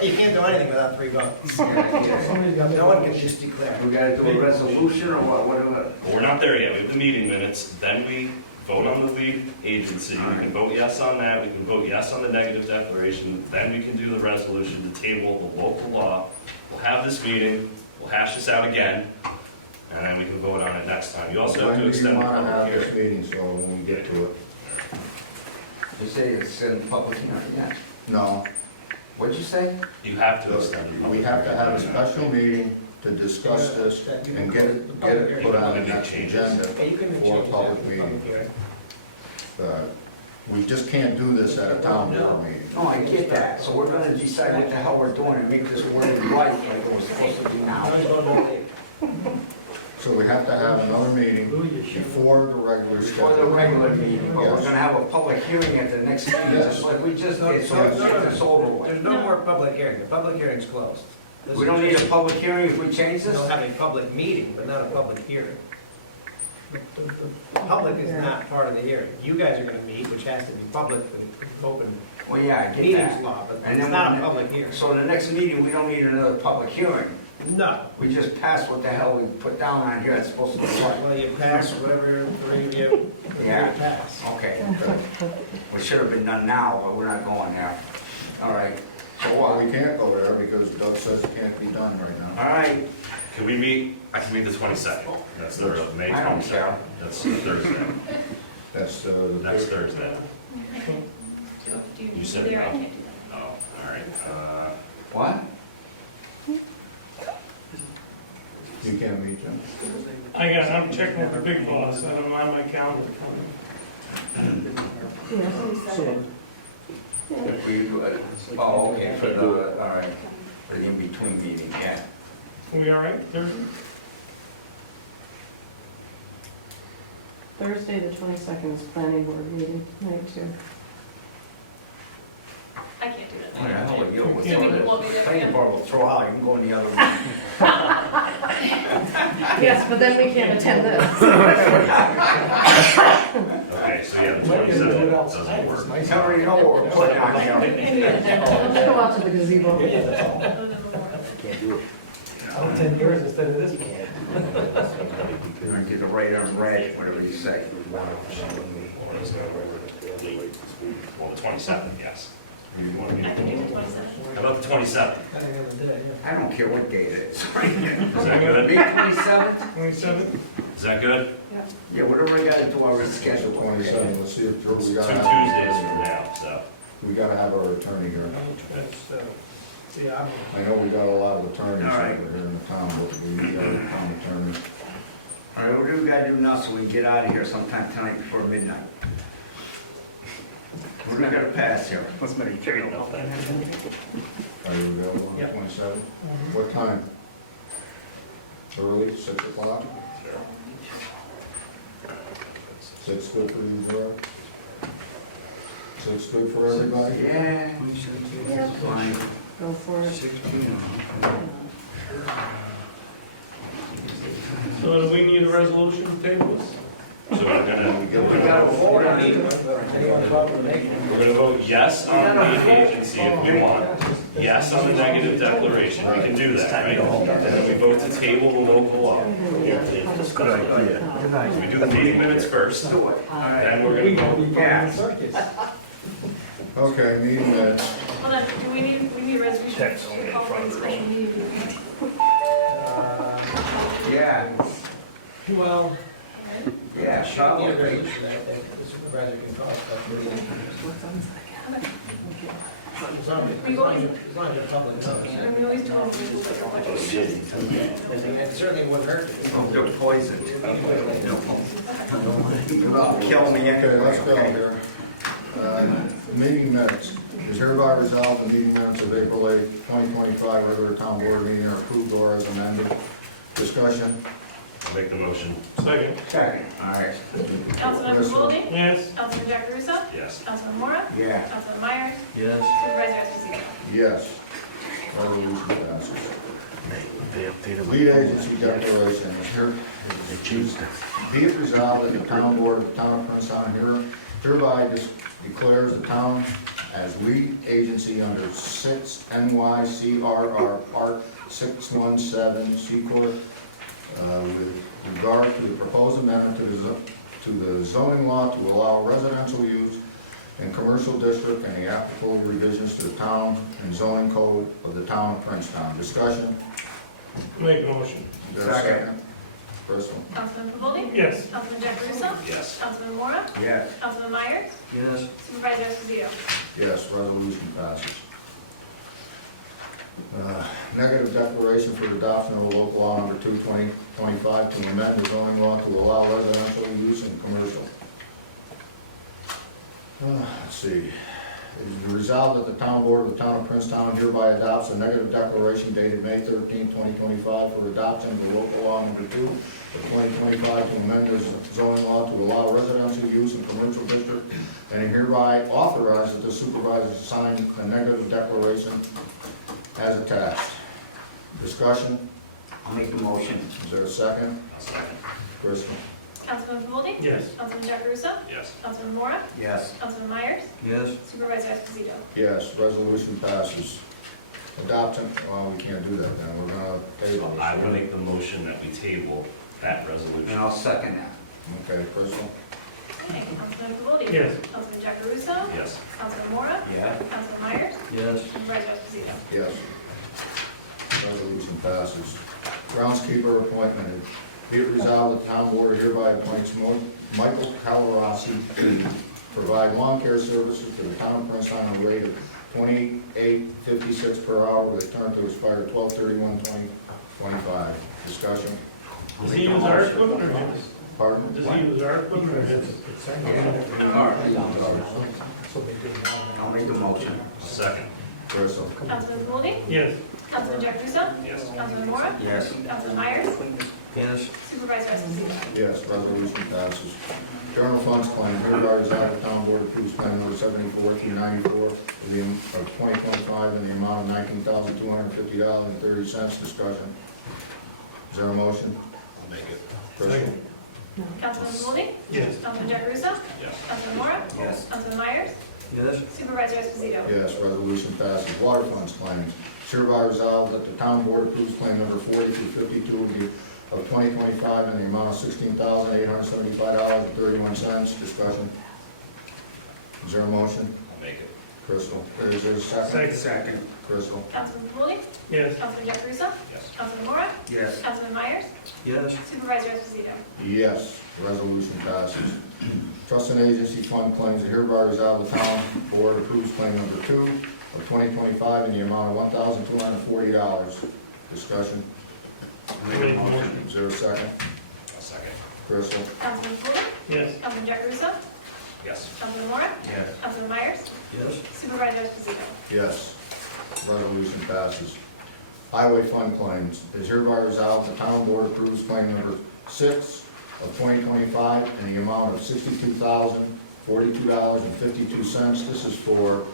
You can't do anything without 3 votes. No one can just declare. We gotta do a resolution or what do we? Well, we're not there yet, we have the meeting minutes, then we vote on the lead agency, we can vote yes on that, we can vote yes on the negative declaration, then we can do the resolution to table the local law. We'll have this meeting, we'll hash this out again, and then we can vote on it next time. You also have When to do you extend the wanna have public this hearing. meeting, so when we get to it? You say it's in public hearing, yeah. No, What'd you say? You have to extend the we public have to hearing. have a special meeting to discuss this and get it put on the next agenda Yeah, you can make for a changes public after the meeting. hearing. We just can't do this at a town board meeting. No, I get that, so we're gonna decide what the hell we're doing and make this word right like it was supposed to be now. Nobody's voting on it. So we have to have another meeting before the regular Before the schedule. regular meeting, but we're Yes. gonna have a public hearing at the next meeting, just like we just did, so let's get this over with. There's no more public hearing. The public hearing's closed. This We is don't need a just- public hearing if we change this? We'll have a public meeting, but not a public hearing. The public is not part of the hearing. You guys are gonna meet, which has to be public and open Well, yeah, I get meetings that. law, but And it's then not a when- public hearing. So the next meeting, we don't need another public hearing. No. We just pass what the hell we put down on here, it's supposed to be right. Well, you pass whatever three of you agree Yeah. to pass. Okay. What should have been done now, but we're not going there. All right. So Well, what? we can't go there because Doug says it can't be done right now. All right. Can we meet, I can meet the 22nd, that's the, May I don't 22nd. care. That's Thursday, That's the next Thursday. Do You you said there? I no. can't do that. Oh, all right. What? You can't meet them. I'm checking with the big boss, I don't mind my calendar. Oh, okay, for the, all right, for the in-between meeting, yeah. Are we all right, Thursday? Thursday, the 22nd is planning board meeting, night 2. I can't do Oh, yeah, that. hell, you know, Yeah, we won't be there. Planning board will throw out, you can go in the other room. Yes, but then we can't attend this. Okay, so yeah, the 27th doesn't work. You already know what we're putting on here. Let's go out to the gazebo. I'll attend yours instead of this one. You're gonna get the right on red, whatever you say. Well, the 27th, yes. You want to I meet- can do the 27th. How about the 27th? I think it's a day, yeah. I don't care what date it is. Is that good? May 27th? 27th? Is that good? Yeah, whatever we gotta do, I'll Schedule reschedule. 27, let's see if Drew, It's we 2 gotta Tuesdays from have, now, so. we gotta have our attorney here. That's, yeah, I know we got a lot of attorneys All right. over here in the town, but we got a town attorney. All right, what do we gotta do now so we can get out of here sometime tonight before midnight? What do we gotta pass here? Are you available on the Yep. 27th? What time? Early, 6 o'clock? 6 good for you, Drew? 6 good for everybody? Yeah. Yeah. Fine. Go for it. 16. So do we need a resolution to table this? So we're gonna, We gotta vote on it. we're gonna vote yes on lead agency if we want. Yes on the negative declaration, we can do that, right? And then we vote to table the local law. So we do the meeting minutes first, Do it. All right. then we're gonna vote. Yeah. Okay, meeting minutes. Hold on, do we need a resolution Text only in front of the room. Yeah, Well, yeah, should be a probably. resolution that the supervisor can call a special meeting. As long as the public knows. And we always told them we would go budget. And it certainly wouldn't hurt. Oh, they're poisoned. Kill me Okay, let's go anyway. here. Meeting minutes. Is hereby resolved the meeting minutes of April 8, 2025, regular town board meeting are approved or as amended. Discussion. I'll make the motion. Second. Second, all right. Councilmember Goldie, Yes. Councilman Jack Russo, Yes. Councilman Mora, Yeah. Councilman Myers, Yes. Supervisor Esposito. Yes. Resolution passes. Lead agency declaration is here. Be it resolved that the town board of the town of Princeton hereby declares the town as lead agency under 6 NYCRR Part 617 Secord with regard to the proposed amendment to the zoning law to allow residential use in commercial district and the applicable revisions to the town and zoning code of the town of Princeton. Discussion? Make a motion. Is there a second? Crystal? Councilman Goldie, Yes. Councilman Jack Russo, Yes. Councilman Mora, Yes. Councilman Myers, Yes. Supervisor Esposito. Yes, resolution passes. Negative declaration for adoption of local law number 2/2025 to amend the zoning law to allow residential use in commercial. Let's see. It is resolved that the town board of the town of Princetown hereby adopts a negative declaration dated May 13, 2025 for adoption of the local law number 2 of 2025 to amend the zoning law to allow residential use in commercial district, and hereby authorizes the supervisor to sign a negative declaration as attached. Discussion? I'll make the motion. Is there a second? I'll second. Crystal? Councilman Goldie, Yes. Councilman Jack Russo, Yes. Councilman Mora, Yes. Councilman Myers, Yes. Supervisor Esposito. Yes, resolution passes. Adoption, well, we can't do that now, we're gonna table So this. I will make the motion that we table that resolution. And I'll second that. Okay, Crystal? Okay, Councilman Goldie. Yes. Councilman Jack Russo, Yes. Councilman Mora, Yeah. Councilman Myers, Yes. Supervisor Esposito. Yes. Resolution passes. Groundskeeper appointment. Be it resolved, the town board hereby appoints Michael Calarossi to provide lawn care services to the town of Princeton on a rate of $28.56 per hour with a term to expire 12/31/2025. Discussion? Does he use our equipment or his? Pardon? Does he use our equipment or his? I'll make the motion. I'll second. Crystal? Councilman Goldie, Yes. Councilman Jack Russo, Yes. Councilman Mora, Yes. Councilman Myers, Yes. Supervisor Esposito. Yes, resolution passes. General funds claim, hereby resolved the town board approves claim number 74 through 94 of 2025 in the amount of $19,250.30. Discussion. Is there a motion? I'll make it. Crystal? Councilman Goldie, Yes. Councilman Jack Russo, Yes. Councilman Mora, Yes. Councilman Myers, Yes. Supervisor Esposito. Yes, resolution passes. Water funds claims. Hereby resolved that the town board approves claim number 40 through 52 of 2025 in the amount of $16,875.31. Discussion. Is there a motion? I'll make it. Crystal? Is there a second? Second. Crystal? Councilman Goldie, Yes. Councilman Jack Russo, Yes. Councilman Mora, Yes. Councilman Myers, Yes. Supervisor Esposito. Yes, resolution passes. Trust and agency fund claims are hereby resolved the town board approves claim number 2 of 2025 in the amount of $1,240. Discussion. Make the motion. Is there a second? I'll second. Crystal? Councilman Goldie, Yes. Councilman Jack Russo, Yes. Councilman Mora, Yes. Councilman Myers, Yes. Supervisor Esposito. Yes, resolution passes. Highway fund claims is hereby resolved the town board approves claim number 6 of 2025 in the amount of $62,042.52. This is for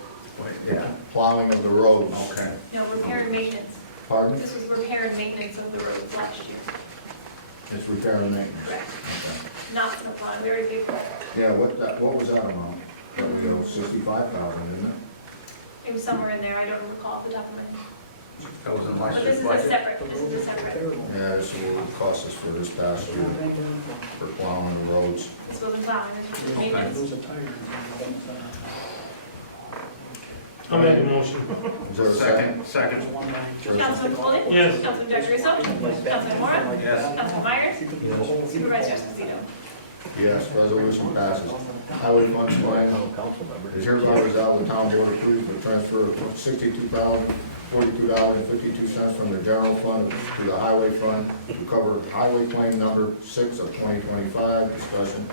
Yeah. plowing of the roads. Okay. No, repair and maintenance. Pardon? This was repair and maintenance of the roads last year. It's repair and maintenance. Correct. Okay. Not snow plowing, we already gave, Yeah, what was that amount? That we owe 65,000, isn't it? it was somewhere in there, I don't recall off the top of my head. That was in But last this year's is a budget. separate, this is a separate, Yeah, this will cost us for this past year for plowing the roads. this wasn't plowing, this was just maintenance. I'll make a motion. Is there a second? Second. Councilman Foley? Yes. Councilman Jackaruso? Councilman Mora? Yes. Councilman Myers? Supervisor Esposito? Yes, resolution passes. Highway funds plan is hereby resolved, the town board approves the transfer of $62,042.52 from the general fund to the highway fund to cover highway claim number 6 of 2025. Discussion.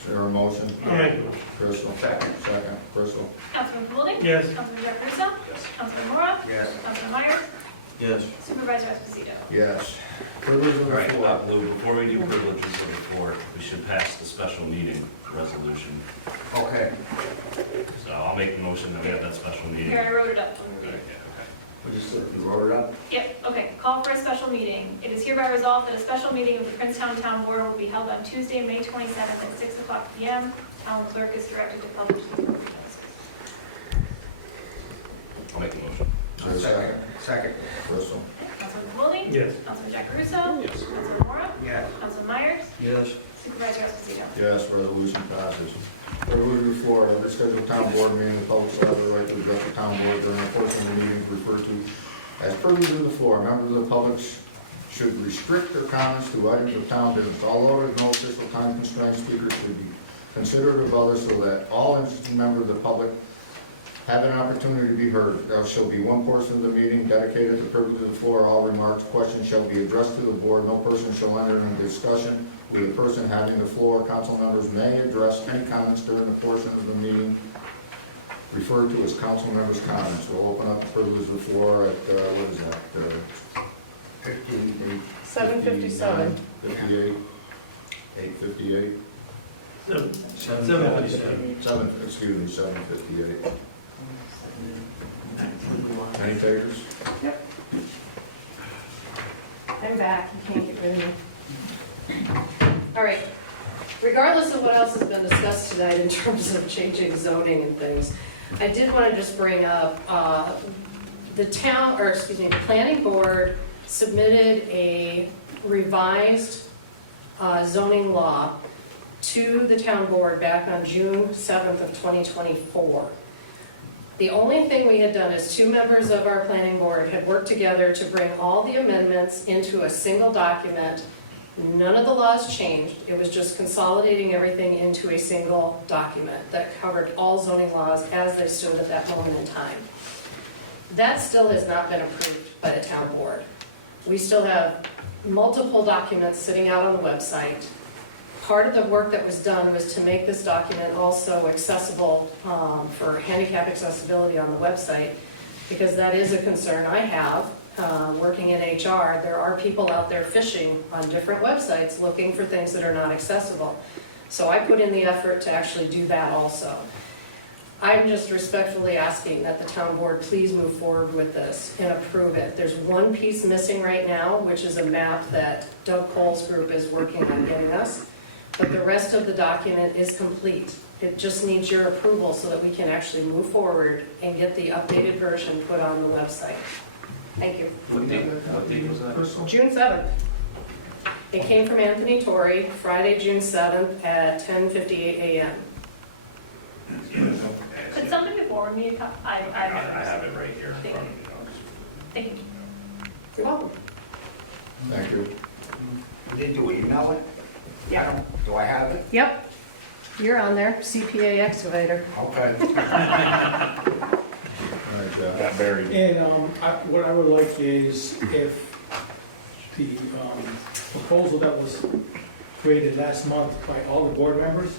Is there a motion? I'll make a motion. Crystal. Second. Crystal. Councilman Foley? Yes. Councilman Jackaruso? Councilman Mora? Yes. Councilman Myers? Yes. Supervisor Esposito? Yes. Privilege of All the right, floor. Lou, before we do privileges of the floor, we should pass the special meeting resolution. Okay. So I'll make the motion that we have that special meeting. Here, I wrote it up. Okay. You wrote it up? Yep, okay. Call for a special meeting. It is hereby resolved that a special meeting of the Princetown Town Board will be held on Tuesday, May 27th at 6 o'clock p.m. Town clerk is directed to publish the appropriate notices. I'll make the motion. Is there a second? Second. Crystal. Councilman Foley? Yes. Councilman Jackaruso? Yes. Councilman Mora? Yes. Councilman Myers? Yes. Supervisor Esposito? Yes, resolution passes. Privilege of the floor, at this scheduled town board meeting, the public shall have the right to address the town board during a portion of the meeting referred to as privilege of the floor. Members of the public should restrict their comments to items of town business. Although there is no official time constraint, speakers should be considerate of others so that all interested members of the public have an opportunity to be heard. There shall be one portion of the meeting dedicated to privilege of the floor. All remarks, questions shall be addressed to the board. No person shall enter into discussion with the person having the floor. Council members may address any comments during the portion of the meeting referred to as council members' comments. We'll open up the privilege of the floor at, what is that? 7:57. 58, 8:58, 7:57. excuse me, 7:58. Any takers? I'm back, you can't get rid of me. All right, regardless of what else has been discussed tonight in terms of changing zoning and things, I did want to just bring up, the planning board submitted a revised zoning law to the town board back on June 7th of 2024. The only thing we had done is 2 members of our planning board had worked together to bring all the amendments into a single document. None of the laws changed. It was just consolidating everything into a single document that covered all zoning laws as they stood at that moment in time. That still has not been approved by the town board. We still have multiple documents sitting out on the website. Part of the work that was done was to make this document also accessible for handicap accessibility on the website, because that is a concern I have. Working in HR, there are people out there fishing on different websites looking for things that are not accessible. So I put in the effort to actually do that also. I'm just respectfully asking that the town board please move forward with this and approve it. There's one piece missing right now, which is a map that Doug Cole's group is working on getting us, but the rest of the document is complete. It just needs your approval so that we can actually move forward and get the updated version put on the website. Thank you. What date was that? June 7th. It came from Anthony Torrey, Friday, June 7th at 10:58 a.m. Could somebody forward me a copy? I have it right here. Thank you. Thank you. You're welcome. Thank you. Did you email it? Yeah. Do I have it? Yep. You're on there, CPA excavator. Okay. All right, Jeff. Got buried. And what I would like is if the proposal that was created last month by all the board members,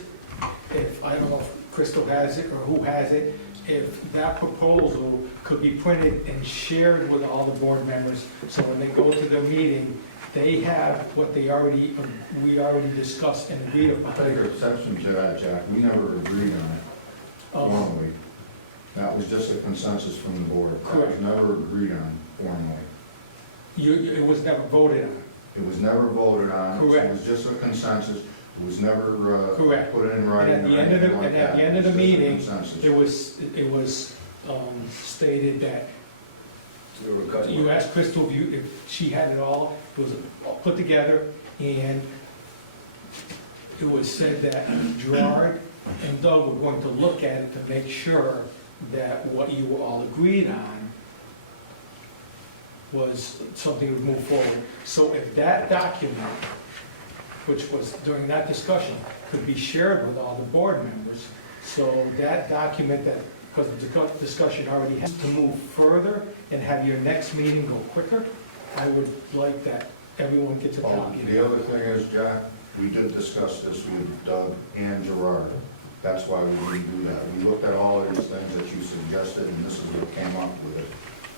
if, I don't know if Crystal has it or who has it, if that proposal could be printed and shared with all the board members, so when they go to the meeting, they have what we already discussed and agreed I upon. take exception to that, Jack. We never agreed on it formally. That was just a consensus from the board. That was Correct. never agreed on formally. It was never voted on. It was never voted on. Correct. It was just a consensus. It was never Correct. put in And writing at or the end of anything like and at that. the end of the It was just a meeting, consensus. it was stated that you asked Crystal if she had it all. It was put together, and it was said that Gerard and Doug were going to look at it to make sure that what you all agreed on was something to move forward. So if that document, which was during that discussion, could be shared with all the board members, so that document that, because the discussion already has to move further and have your next meeting go quicker, I would like that everyone gets a Oh, copy. the other thing is, Jack, we did discuss this with Doug and Gerard. That's why we didn't do that. We looked at all of these things that you suggested, and this is what came up with it.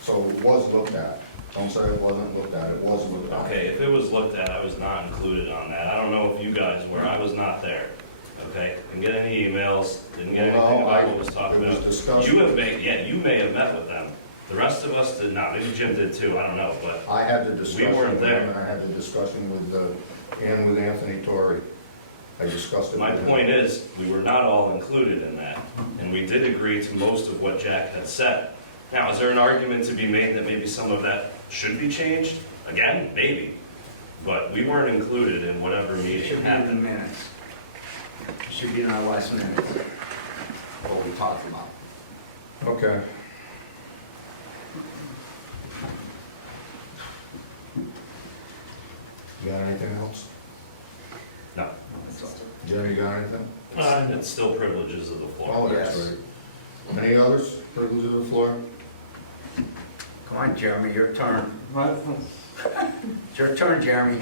So it was looked at. Don't say it wasn't looked at, it was looked at. Okay, if it was looked at, I was not included on that. I don't know if you guys were, I was not there. Okay, didn't get any emails, didn't get anything about what was talked It was about. discussed. You may have met with them. The rest of us did not. Maybe Jim did too, I don't know, but I had the discussion weren't with there. him, and I had the discussion and with Anthony Torrey. I discussed it my with him. point is, we were not all included in that. And we did agree to most of what Jack had said. Now, is there an argument to be made that maybe some of that should be changed? Again, maybe. But we weren't included in whatever It meeting should be in the happened. minutes. It should be in our last minutes, what we talked about. Okay. You got anything else? No. That's all. Jim, you got anything? It's still privileges of the floor. Oh, that's Yes. right. Any others? Privilege of the floor? Come on, Jeremy, your turn. It's your turn, Jeremy.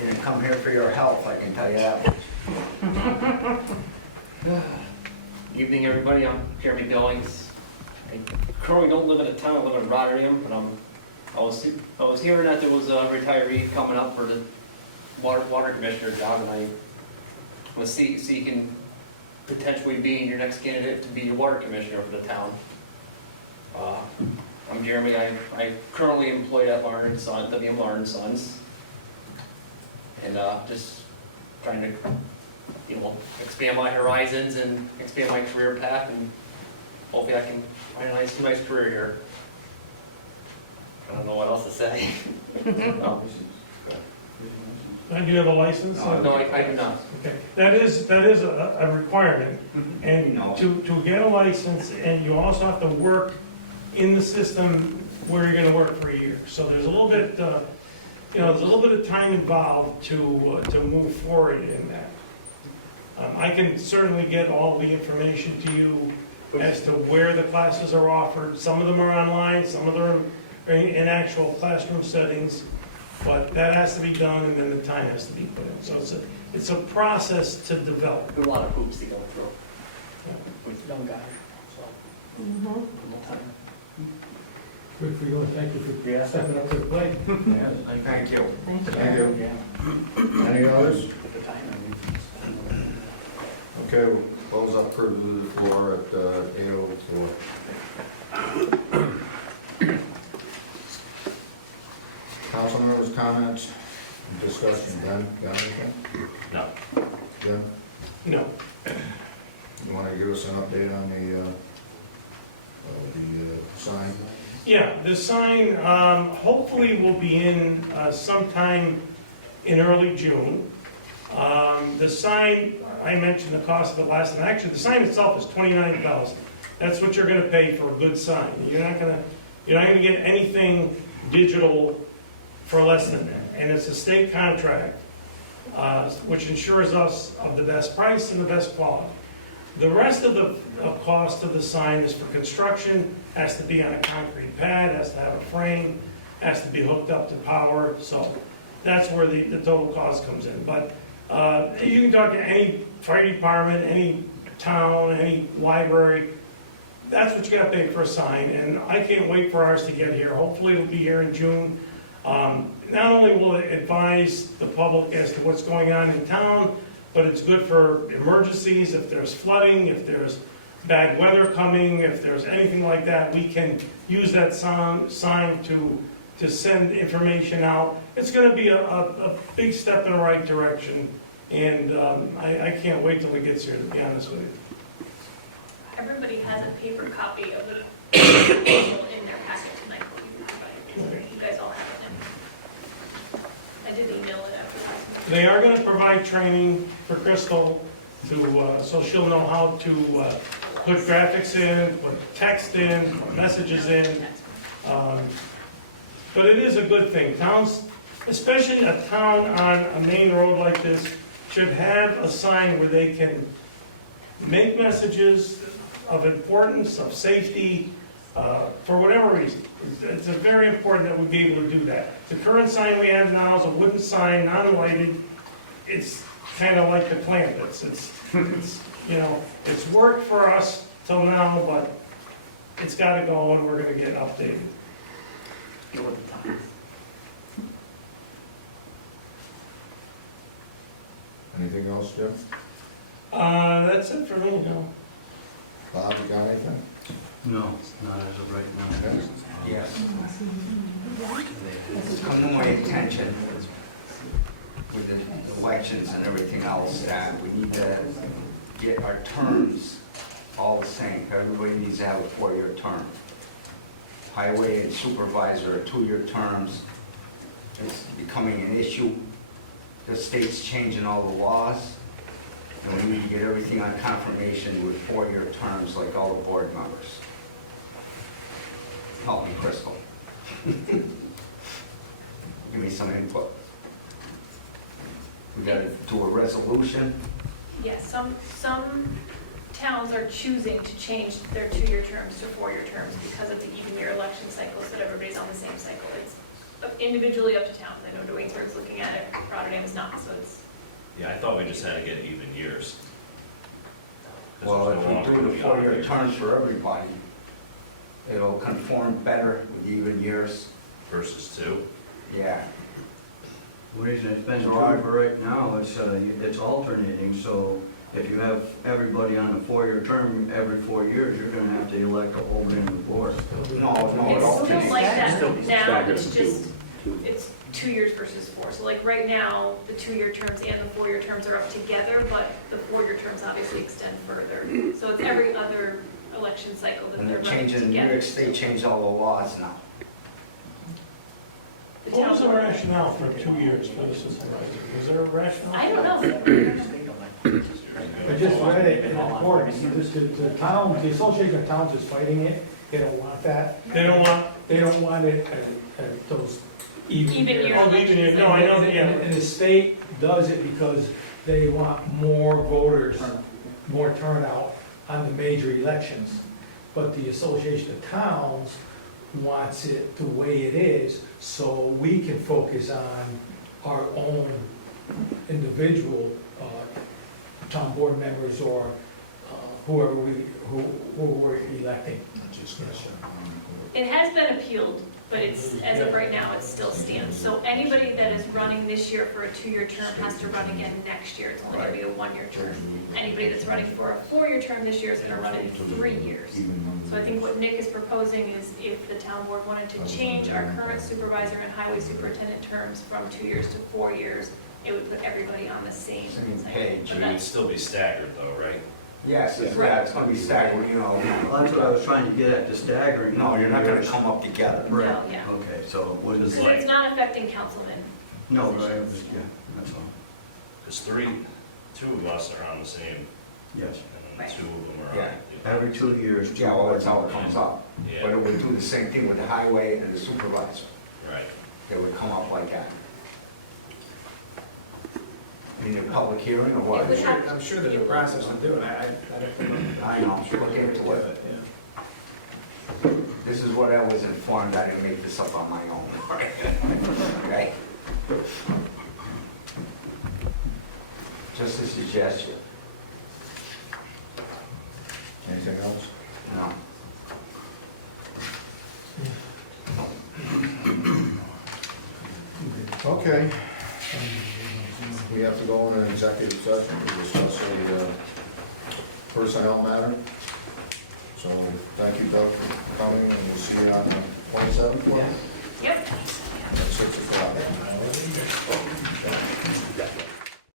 You didn't come here for your health, I can tell you that. Evening, everybody. I'm Jeremy Billings. I currently don't live in a town. I live in Rotterdam, but I was hearing that there was a retiree coming up for the water commissioner job, and I was seeking potentially being your next candidate to be your water commissioner for the town. I'm Jeremy. I currently employed at WM Larn & Sons, and just trying to, expand my horizons and expand my career path, and hopefully I can find a nice career here. I don't know what else to say. No, And do you have a license? no, I do not. Okay, that is a requirement, and No. to get a license, and you also have to work in the system where you're gonna work for a year. So there's a little bit, there's a little bit of time involved to move forward in that. I can certainly get all the information to you as to where the classes are offered. Some of them are online, some of them are in actual classroom settings, but that has to be done, and then the time has to be put in. So it's a process to develop. There's a lot of hoops to go through with young guys, so. Mhm. a little time. Good for you, and thank you for stepping up to the plate. Thank you. Thank you. Any others? The time. Okay, we'll close up privilege of the floor at 8:04. Council members' comments, discussion. Ben, got anything? No. Jim, No. you want to give us an update on the sign? Yeah, the sign hopefully will be in sometime in early June. The sign, I mentioned the cost of it last time. Actually, the sign itself is $29,000. That's what you're going to pay for a good sign. You're not going to get anything digital for less than that. And it's a state contract, which ensures us of the best price and the best quality. The rest of the cost of the sign is for construction, has to be on a concrete pad, has to have a frame, has to be hooked up to power, so that's where the total cost comes in. But you can talk to any fire department, any town, any library, that's what you gotta pay for a sign, and I can't wait for ours to get here. Hopefully it'll be here in June. Not only will it advise the public as to what's going on in town, but it's good for emergencies, if there's flooding, if there's bad weather coming, if there's anything like that, we can use that sign to send information out. It's gonna be a big step in the right direction, and I can't wait till it gets here, to be honest with you. Everybody has a paper copy of the proposal in their packet tonight. You guys all have it. I did email it after last They are gonna provide training for Crystal to, so she'll know how to put graphics in, put text in, put messages in. But it is a good thing. Towns, especially a town on a main road like this, should have a sign where they can make messages of importance, of safety, for whatever reason. It's very important that we be able to do that. The current sign we have now is a wooden sign, non-lighted. It's kind of like the plant. It's, you know, it's worked for us till now, but it's got to go and we're going to get updated. Go with the times. Anything else, Jim? That's it for me, no. Bob, you got anything? No, not as of right now. Okay. Yes. It's come to my attention with the elections and everything else that we need to get our terms all the same. Everybody needs to have a 4-year term. Highway and supervisor are 2-year terms. It's becoming an issue. The state's changing all the laws, and we need to get everything on confirmation with 4-year terms like all the board members. Help me, Crystal. Give me some input. We gotta do a resolution. Yes, some towns are choosing to change their 2-year terms to 4-year terms because of the even year election cycles, that everybody's on the same cycle. It's individually up to towns. I know New Waynesburg's looking at it, Rotterdam is not, so it's. Yeah, I thought we just had to get even years. 'Cause Well, there's if no we longer do gonna the be 4-year operators terms for everybody, it'll conform better with even years. Versus 2. Yeah. The reason it's been hard for right now is it's alternating, so if you have everybody on a 4-year term, every 4 years, you're gonna have to elect a whole brand new board. No, It's still alternates. like that Still be now, staggered it's to just, two. it's 2 years versus 4. So like right now, the 2-year terms and the 4-year terms are up together, but the 4-year terms obviously extend further. So it's every other election cycle that And they're they're running changing, New together. York State changed all the laws now. The What was the town board- rationale for 2 years for the supervisor? Was there a rationale? I don't know. I just read it in the report, the town, the Association of Towns is fighting it, they don't want that. They don't want, They don't want it at those even. Even year oh, even, elections. no, I know, yeah. And the state does it because they want more voters, more turnout on the major elections. But the Association of Towns wants it the way it is, so we can focus on our own individual town board members or whoever who we're electing. It has been appealed, but it's, as of right now, it still stands. So anybody that is running this year for a 2-year term has to run again next year. It's only gonna be a 1-year term. Anybody that's running for a 4-year term this year is gonna run in 3 years. So I think what Nick is proposing is if the town board wanted to change our current supervisor and highway superintendent terms from 2 years to 4 years, it would put everybody on the same Same cycle. page. But It would that's- still be staggered though, right? Yes, it's gonna be staggered, you know. Well, that's what I was trying to get at, the staggering. No, you're not gonna come up together. No, Right. yeah. Okay, so what is, Because it's not affecting councilmen. no, right, yeah, that's all, Because 2 of us are on the same, yes. and Right. 2 of them are on. Yeah. Every 2 years. Yeah, well, that's how it comes up. Yeah, But it would do the same thing with the highway and the supervisor. right. It would come up like that. In a public hearing or what? It would have- I'm sure there's a process to do it, I don't. I know, look into it. This is what I was informed, I didn't make this up on my own. Okay? Just a suggestion, Anything else? no. Okay. We have to go in an executive session to discuss a personnel matter. So thank you, Doug, for coming, and we'll see you on the 27th. Yep.